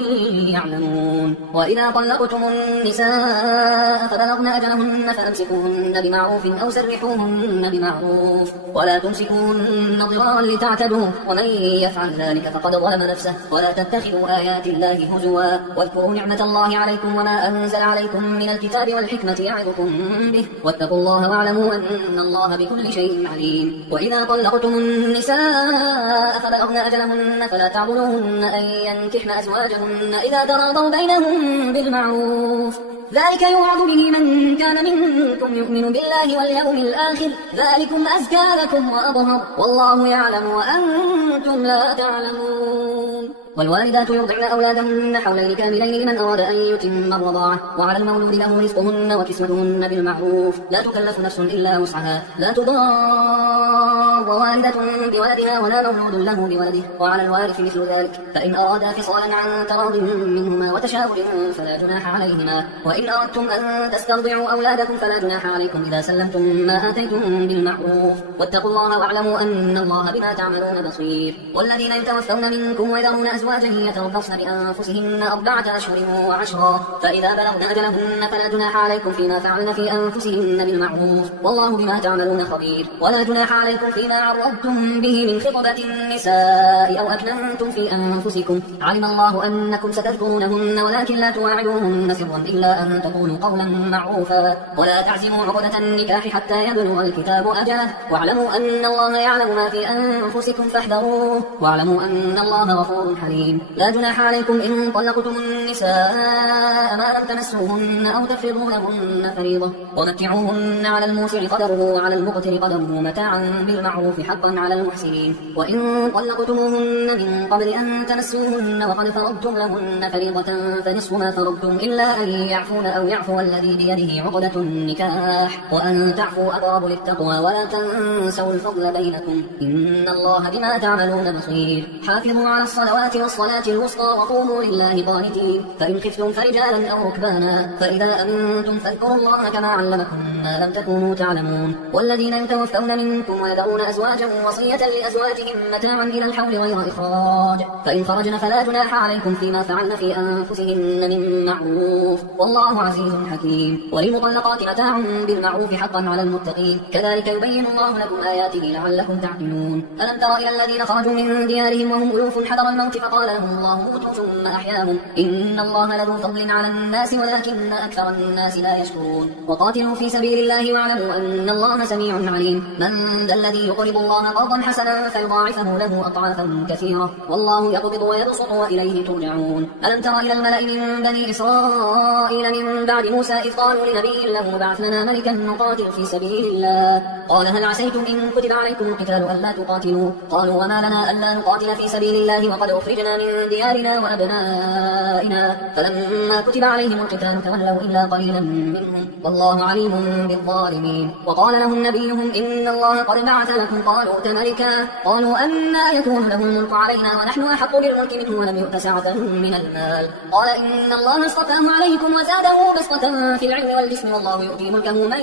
يعلمون وإذا طلقتم النساء فبلغن أجلهن فأمسكوهن بمعروف أو سرحوهن بمعروف ولا تمسكوهن ضرارا لتعتدوا ومن يفعل ذلك فقد ظلم نفسه ولا تتخذوا آيات الله هزوا واذكروا نعمة الله عليكم وما أنزل عليكم من الكتاب والحكمة يعظكم به واتقوا الله واعلموا أن الله بكل شيء عليم وإذا طلقتم النساء فبلغن أجلهن فلا تعضلوهن أن ينكحن أزواجهن إذا تراضوا بينهم بالمعروف ذلك يوعظ به من كان منكم يؤمن بالله واليوم الآخر ذلكم أزكى لكم وأطهر والله يعلم وأنتم لا تعلمون والوالدات يرضعن أولادهن حولين كاملين لمن أراد أن يتم الرضاعة وعلى المولود له رزقهن وكسوتهن بالمعروف لا تكلف نفس إلا وسعها لا تضار والدة بولدها ولا مولود له بولده وعلى الوارث مثل ذلك فإن أرادا فصالا عن تراض منهما وتشاور فلا جناح عليهما وإن أردتم أن تسترضعوا أولادكم فلا جناح عليكم إذا سلمتم ما آتيتم بالمعروف واتقوا الله واعلموا أن الله بما تعملون بصير والذين يتوفون منكم ويذرون أزواجا يتربصن بأنفسهن 4 أشهر و10 فإذا بلغن أجلهن فلا جناح عليكم فيما فعلن في أنفسهن بالمعروف والله بما تعملون خبير ولا جناح عليكم فيما عرضتم به من خطبة النساء أو أكننتم في أنفسكم علم الله أنكم ستذكرونهن ولكن لا تواعدوهن سرا إلا أن تقولوا قولا معروفا ولا تعزموا عقدة النكاح حتى يبلغ الكتاب أجله واعلموا أن الله يعلم ما في أنفسكم فاحذروه واعلموا أن الله غفور حليم لا جناح عليكم إن طلقتم النساء ما لم تمسوهن أو تفرضوا لهن فريضة ومتعوهن على الموسع قدره وعلى المقتر قدره متاعا بالمعروف حقا على المحسنين وإن طلقتموهن من قبل أن تمسوهن وقد فرضتم لهن فريضة فنصف ما فرضتم إلا أن يعفون أو يعفو الذي بيده عقدة النكاح وأن تعفوا أقرب للتقوى ولا تنسوا الفضل بينكم إن الله بما تعملون بصير حافظوا على الصلوات وأقيموا الصلاة الوسطى وقوموا لله قانتين. فإن خفتم فرجالا أو ركبانا فإذا أمنتم فاذكروا الله كما علمكم ما لم تكونوا تعلمون. والذين يتوفون منكم ويذرون أزواجا وصية لأزواجهم متاعا إلى الحول غير إخراج، فإن خرجن فلا جناح عليكم فيما فعلن في أنفسهن من معروف والله عزيز حكيم. وللمطلقات متاع بالمعروف حقا على المتقين، كذلك يبين الله لكم آياته لعلكم تعقلون. ألم تر إلى الذين خرجوا من ديارهم وهم ألوف حذر الموت فقال لهم الله موتوا ثم أحياهم إن الله لذو فضل على الناس ولكن أكثر الناس لا يشكرون. وقاتلوا في سبيل الله واعلموا أن الله سميع عليم. من ذا الذي يقرض الله قرضا حسنا فيضاعفه له أضعافا كثيرة والله يقبض ويبسط وإليه ترجعون. ألم تر إلى الملأ من بني إسرائيل من بعد موسى إذ قالوا لنبي له ابعث لنا ملكا نقاتل في سبيل الله قال هل عسيتم إن كتب عليكم القتال ألا تقاتلوا قالوا وما لنا ألا نقاتل في سبيل الله وقد أخرجنا من ديارنا وأبنائنا فلما كتب عليهم القتال تولوا إلا قليلا منهم والله عليم بالظالمين. وقال لهم نبيهم إن الله قد بعث لكم طالوت ملكا قالوا أنى يكون له الملك علينا ونحن أحق بالملك منه ولم يؤت سعة من المال قال إن الله اصطفاه عليكم وزاده بسطة في العلم والجسم والله يؤتي ملكه من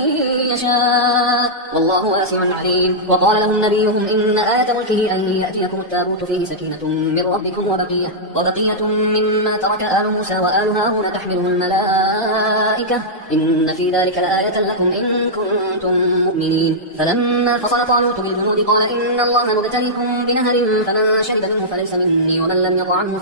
يشاء والله واسع عليم. وقال لهم نبيهم إن آية ملكه أن يأتيكم التابوت فيه سكينة من ربكم وبقية مما ترك آل موسى وآل هارون تحمله الملائكة إن في ذلك لآية لكم إن كنتم مؤمنين. فلما فصل طالوت بالجنود قال إن الله مبتليكم بنهر فمن شرب منه فليس مني ومن لم يطعمه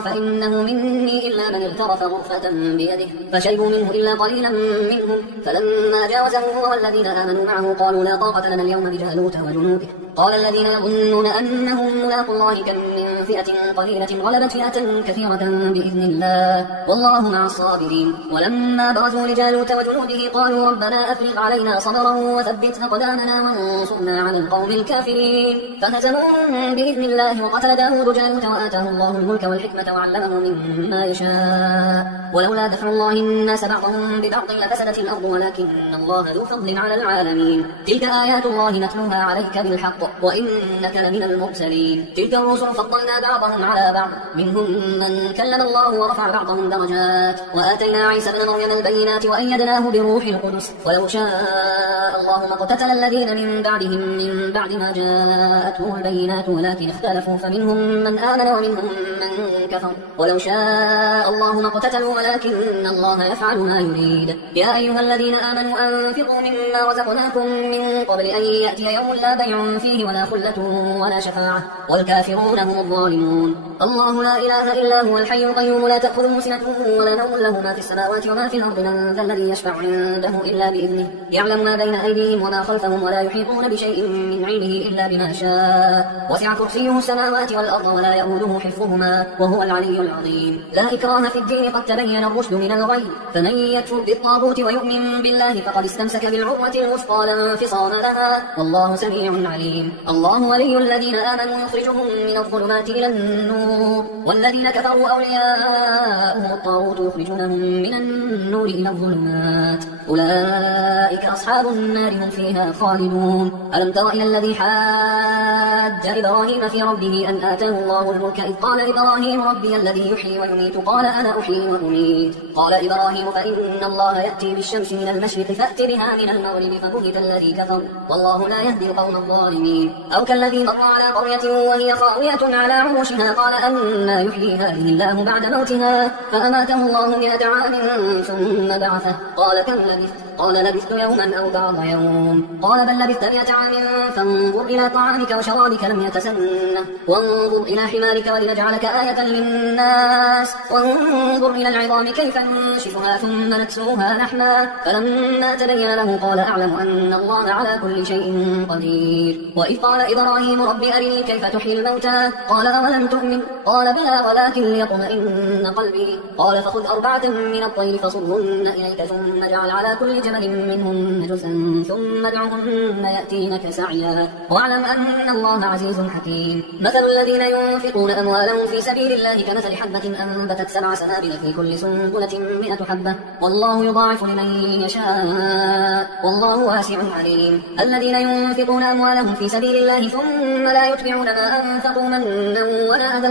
فإنه مني إلا من اغترف غرفة بيده فشربوا منه إلا قليلا منهم. فلما جاوزه هو والذين آمنوا معه قالوا لا طاقة لنا اليوم بجالوت وجنوده قال الذين يظنون أنهم ملاقوا الله كم من فئة قليلة غلبت فئة كثيرة بإذن الله والله مع الصابرين. ولما برزوا لجالوت وجنوده قالوا ربنا أفرغ علينا صبرا وثبت أقدامنا وانصرنا على القوم الكافرين فهزموهم بإذن الله. وقتل داود جالوت وآتاه الله الملك والحكمة وعلمه مما يشاء ولولا دفع الله الناس بعضهم ببعض لفسدت الأرض ولكن الله ذو فضل على العالمين. تلك آيات الله نتلوها عليك بالحق وإنك لمن المرسلين. تلك الرسل فضلنا بعضهم على بعض منهم من كلم الله ورفع بعضهم درجات وآتينا عيسى ابن مريم البينات وأيدناه بروح القدس ولو شاء الله ما اقتتل الذين من بعدهم من بعد ما جاءتهم البينات ولكن اختلفوا فمنهم من آمن ومنهم من كفر ولو شاء الله ما اقتتلوا ولكن الله يفعل ما يريد. يا أيها الذين آمنوا أنفقوا مما رزقناكم من قبل أن يأتي يوم لا بيع فيه ولا خلة ولا شفاعة والكافرون هم الظالمون. الله لا إله إلا هو الحي القيوم لا تأخذه سنة ولا نوم له ما في السماوات وما في الأرض من ذا الذي يشفع عنده إلا بإذنه يعلم ما بين أيديهم وما خلفهم ولا يحيطون بشيء من علمه إلا بما شاء وسع كرسيه السماوات والأرض ولا يؤوده حفظهما وهو العلي العظيم. لا إكراه في الدين قد تبين الرشد من الغي فمن يكفر بالطاغوت ويؤمن بالله فقد استمسك بالعروة الوثقى لا انفصام لها والله سميع عليم. الله ولي الذين آمنوا يخرجهم من الظلمات إلى النور والذين كفروا أولياءهم الطاغوت يخرجونهم من النور إلى الظلمات أولئك أصحاب النار هم فيها خالدون. ألم تر إلى الذي حاج إبراهيم في ربه أن آتاه الله الملك إذ قال إبراهيم ربي الذي يحيي ويميت قال أنا أحيي وأميت قال إبراهيم فإن الله يأتي بالشمس من المشرق فأت بها من المغرب فبهت الذي كفر والله لا يهدي القوم الظالمين. أو كالذي مر على قرية وهي خاوية على عروشها قال أنى يحيي هذه الله بعد موتها فأماته الله 100 عام ثم بعثه قال كم لبثت قال لبثت يوما أو بعض يوم قال بل لبثت 100 عام فانظر إلى طعامك وشرابك لم يتسنه وانظر إلى حمارك ولنجعلك آية للناس وانظر إلى العظام كيف ننشفها ثم نكسوها لحما فلما تبين له قال أعلم أن الله على كل شيء قدير. وإذ قال إبراهيم رب أرني كيف تحيي الموتى قال أولم تؤمن قال بلى ولكن ليطمئن قلبي قال فخذ 4 من الطير فصرهن إليك ثم اجعل على كل جبل منهن جزءا ثم ادعهن يأتينك سعيا واعلم أن الله عزيز حكيم. مثل الذين ينفقون أموالهم في سبيل الله كمثل حبة أنبتت 7 سنابل في كل سنبلة 100 حبة والله يضاعف لمن يشاء والله واسع عليم. الذين ينفقون أموالهم في سبيل الله ثم لا يتبعون ما أنفقوا منا ولا أذى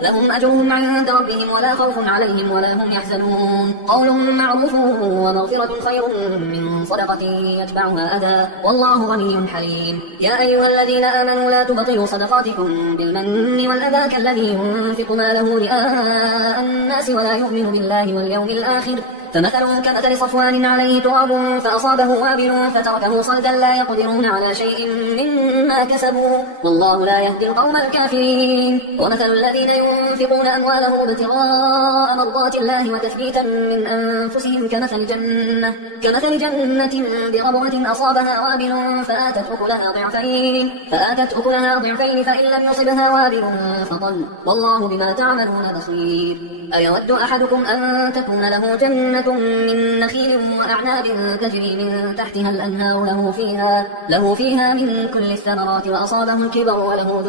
لهم أجرهم عند ربهم ولا خوف عليهم ولا هم يحزنون. قول معروف ومغفرة خير من صدقة يتبعها أذى والله غني حليم. يا أيها الذين آمنوا لا تبطلوا صدقاتكم بالمن والأذى كالذي ينفق ماله رئاء الناس ولا يؤمن بالله واليوم الآخر فمثله كمثل صفوان عليه تراب فأصابه وابل فتركه صلدا لا يقدرون على شيء مما كسبوا والله لا يهدي القوم الكافرين. ومثل الذين ينفقون أموالهم ابتغاء مرضات الله وتثبيتا من أنفسهم كمثل جنة بربوة أصابها وابل فآتت أكلها ضعفين فإن لم يصبها وابل فطل والله بما تعملون بصير. أيود أحدكم أن تكون له جنة من نخيل وأعناب تجري من تحتها الأنهار له فيها من كل الثمرات وأصابه الكبر وله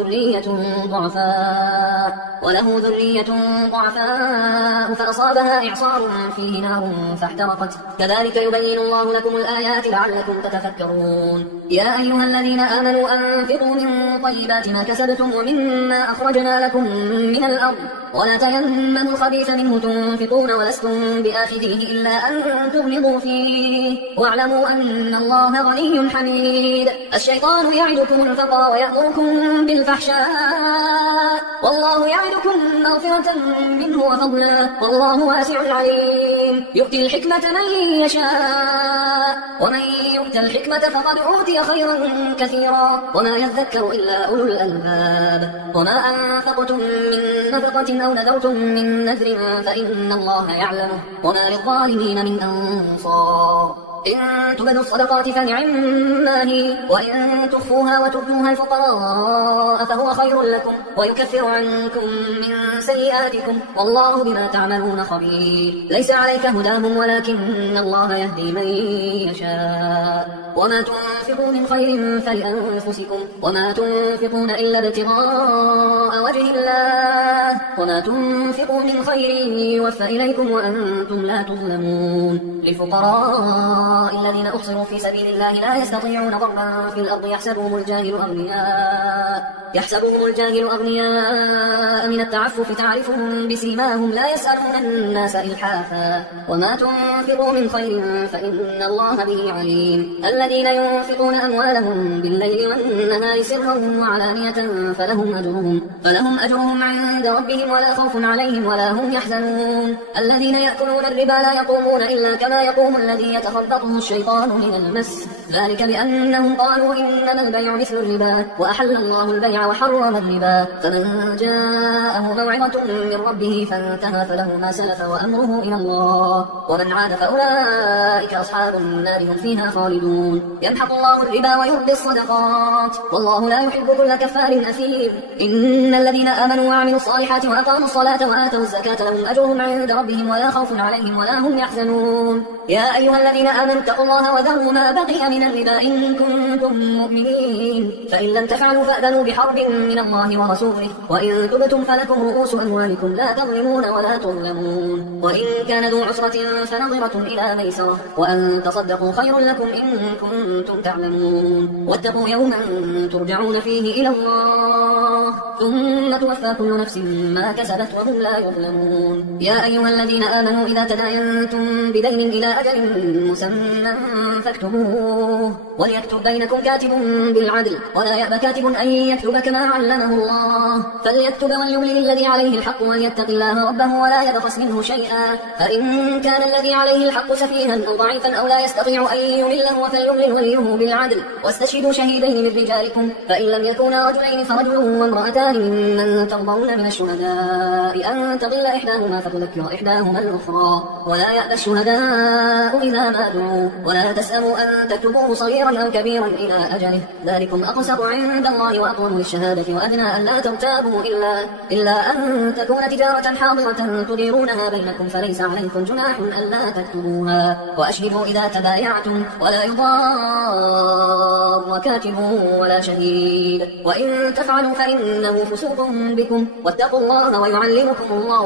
ذرية ضعفاء فأصابها إعصار فيه نار فاحترقت كذلك يبين الله لكم الآيات لعلكم تتفكرون. يا أيها الذين آمنوا أنفقوا من طيبات ما كسبتم ومما أخرجنا لكم من الأرض ولا تيمموا الخبيث منه تنفقون ولستم بآخذيه إلا أن تغمضوا فيه واعلموا أن الله غني حميد. الشيطان يعدكم الفقر ويأمركم بالفحشاء والله يعدكم مغفرة منه وفضلا والله واسع عليم. يؤتي الحكمة من يشاء ومن يؤت الحكمة فقد أوتي خيرا كثيرا وما يذكر إلا أولو الألباب. وما أنفقتم من نفقة أو نذرتم من نذر فإن الله يعلمه وما للظالمين من أنصار. إن تبدوا الصدقات فنعما هي وإن تخفوها وتؤتوها الفقراء فهو خير لكم ويكفر عنكم من سيئاتكم والله بما تعملون خبير. ليس عليك هداهم ولكن الله يهدي من يشاء. وما تنفقوا من خير فلأنفسكم وما تنفقون إلا ابتغاء وجه الله وما تنفقوا من خير يوفى إليكم وأنتم لا تظلمون. للفقراء الذين أحصروا في سبيل الله لا يستطيعون ضربا في الأرض يحسبهم الجاهل أغنياء من التعفف تعرفهم بسيماهم لا يسألون الناس إلحافا وما تنفقوا من خير فإن الله به عليم. الذين ينفقون أموالهم بالليل والنهار سرا وعلانية فلهم أجرهم عند ربهم ولا خوف عليهم ولا هم يحزنون. الذين يأكلون الربا لا يقومون إلا كما يقوم الذي يتخبطه الشيطان من المس ذلك بأنهم قالوا إنما البيع مثل الربا وأحل الله البيع وحرم الربا. فمن جاءه موعظة من ربه فانتهى فله ما سلف وأمره إلى الله ومن عاد فأولئك أصحاب النار هم فيها خالدون. يمحق الله الربا ويربي الصدقات والله لا يحب كل كفار أثيم. إن الذين آمنوا وعملوا الصالحات وأقاموا الصلاة وآتوا الزكاة لهم أجرهم عند ربهم ولا خوف عليهم ولا هم يحزنون. يا أيها الذين آمنوا اتقوا الله وذروا ما بقي من الربا إن كنتم مؤمنين فإن لم تفعلوا فأذنوا بحرب من الله ورسوله وإن تبتم فلكم رؤوس أموالكم لا تظلمون ولا تظلمون. وإن كان ذو عسرة فنظرة إلى ميسرة وأن تصدقوا خير لكم إن كنتم تعلمون. واتقوا يوما ترجعون فيه إلى الله ثم توفى كل نفس ما كسبت وهم لا يظلمون. يا أيها الذين آمنوا إذا تداينتم بدين إلى أجل مسمى فاكتبوه وليكتب بينكم كاتب بالعدل ولا يأبى كاتب أن يكتب كما علمه الله فليكتب وليملل الذي عليه الحق وليتق الله ربه ولا يبخس منه شيئا. فإن كان الذي عليه الحق سفيها أو ضعيفا أو لا يستطيع أن يمله فليملل وليه بالعدل واستشهدوا شهيدين من رجالكم فإن لم يكونا رجلين فرجل وامرأتان اثنان ممن ترضون من الشهداء أن تضل إحداهما فتذكر إحداهما الأخرى ولا يأبى الشهداء إذا ما دعوا ولا تسأموا أن تكتبوه صغيرا أو كبيرا إلى أجله ذلكم أقسط عند الله وأقوم للشهادة وأدنى أن لا ترتابوا إلا أن تكون تجارة حاضرة تديرونها بينكم فليس عليكم جناح ألا تكتبوها وأشهدوا إذا تبايعتم ولا يضار كاتب ولا شهيد وإن تفعلوا فإنه فسوق بكم واتقوا الله ويعلمكم الله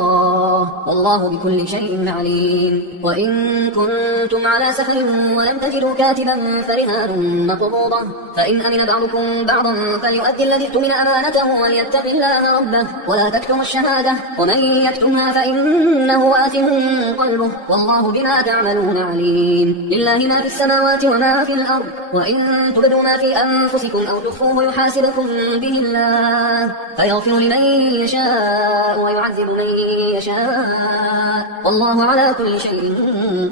والله بكل شيء عليم وإن كنتم على سفر ولم تجدوا كاتبا فرهان مقبوضة فإن أمن بعضكم بعضا فليؤدي الذي اؤتمن أمانته وليتق الله ربه ولا تكتموا الشهادة ومن يكتمها فإنه آثم قلبه والله بما تعملون عليم لله ما في السماوات وما في الأرض وإن تبدوا ما في أنفسكم أو تخفوه يحاسبكم به الله فيغفر لمن يشاء ويعذب من يشاء والله على كل شيء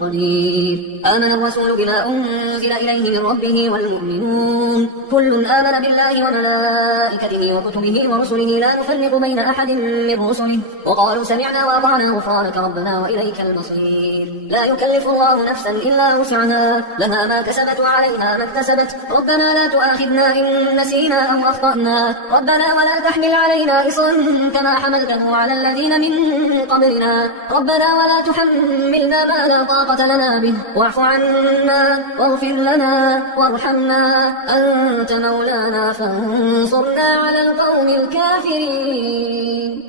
قدير آمن الرسول بما أنزل إليه من ربه والمؤمنون كل آمن بالله وملائكته وكتبه ورسله لا نفرق بين أحد من رسله وقالوا سمعنا وأطعنا غفرانك ربنا وإليك المصير لا يكلف الله نفسا إلا وسعها لها ما كسبت وعليها ما اكتسبت ربنا لا تؤاخذنا إن نسينا أو أخطأنا ربنا ولا تحمل علينا إصرا كما حملته على الذين من قبلنا ربنا ولا تحملنا ما لا طاقة لنا به واعف عنا واغفر لنا وارحمنا أنت مولانا فانصرنا على القوم الكافرين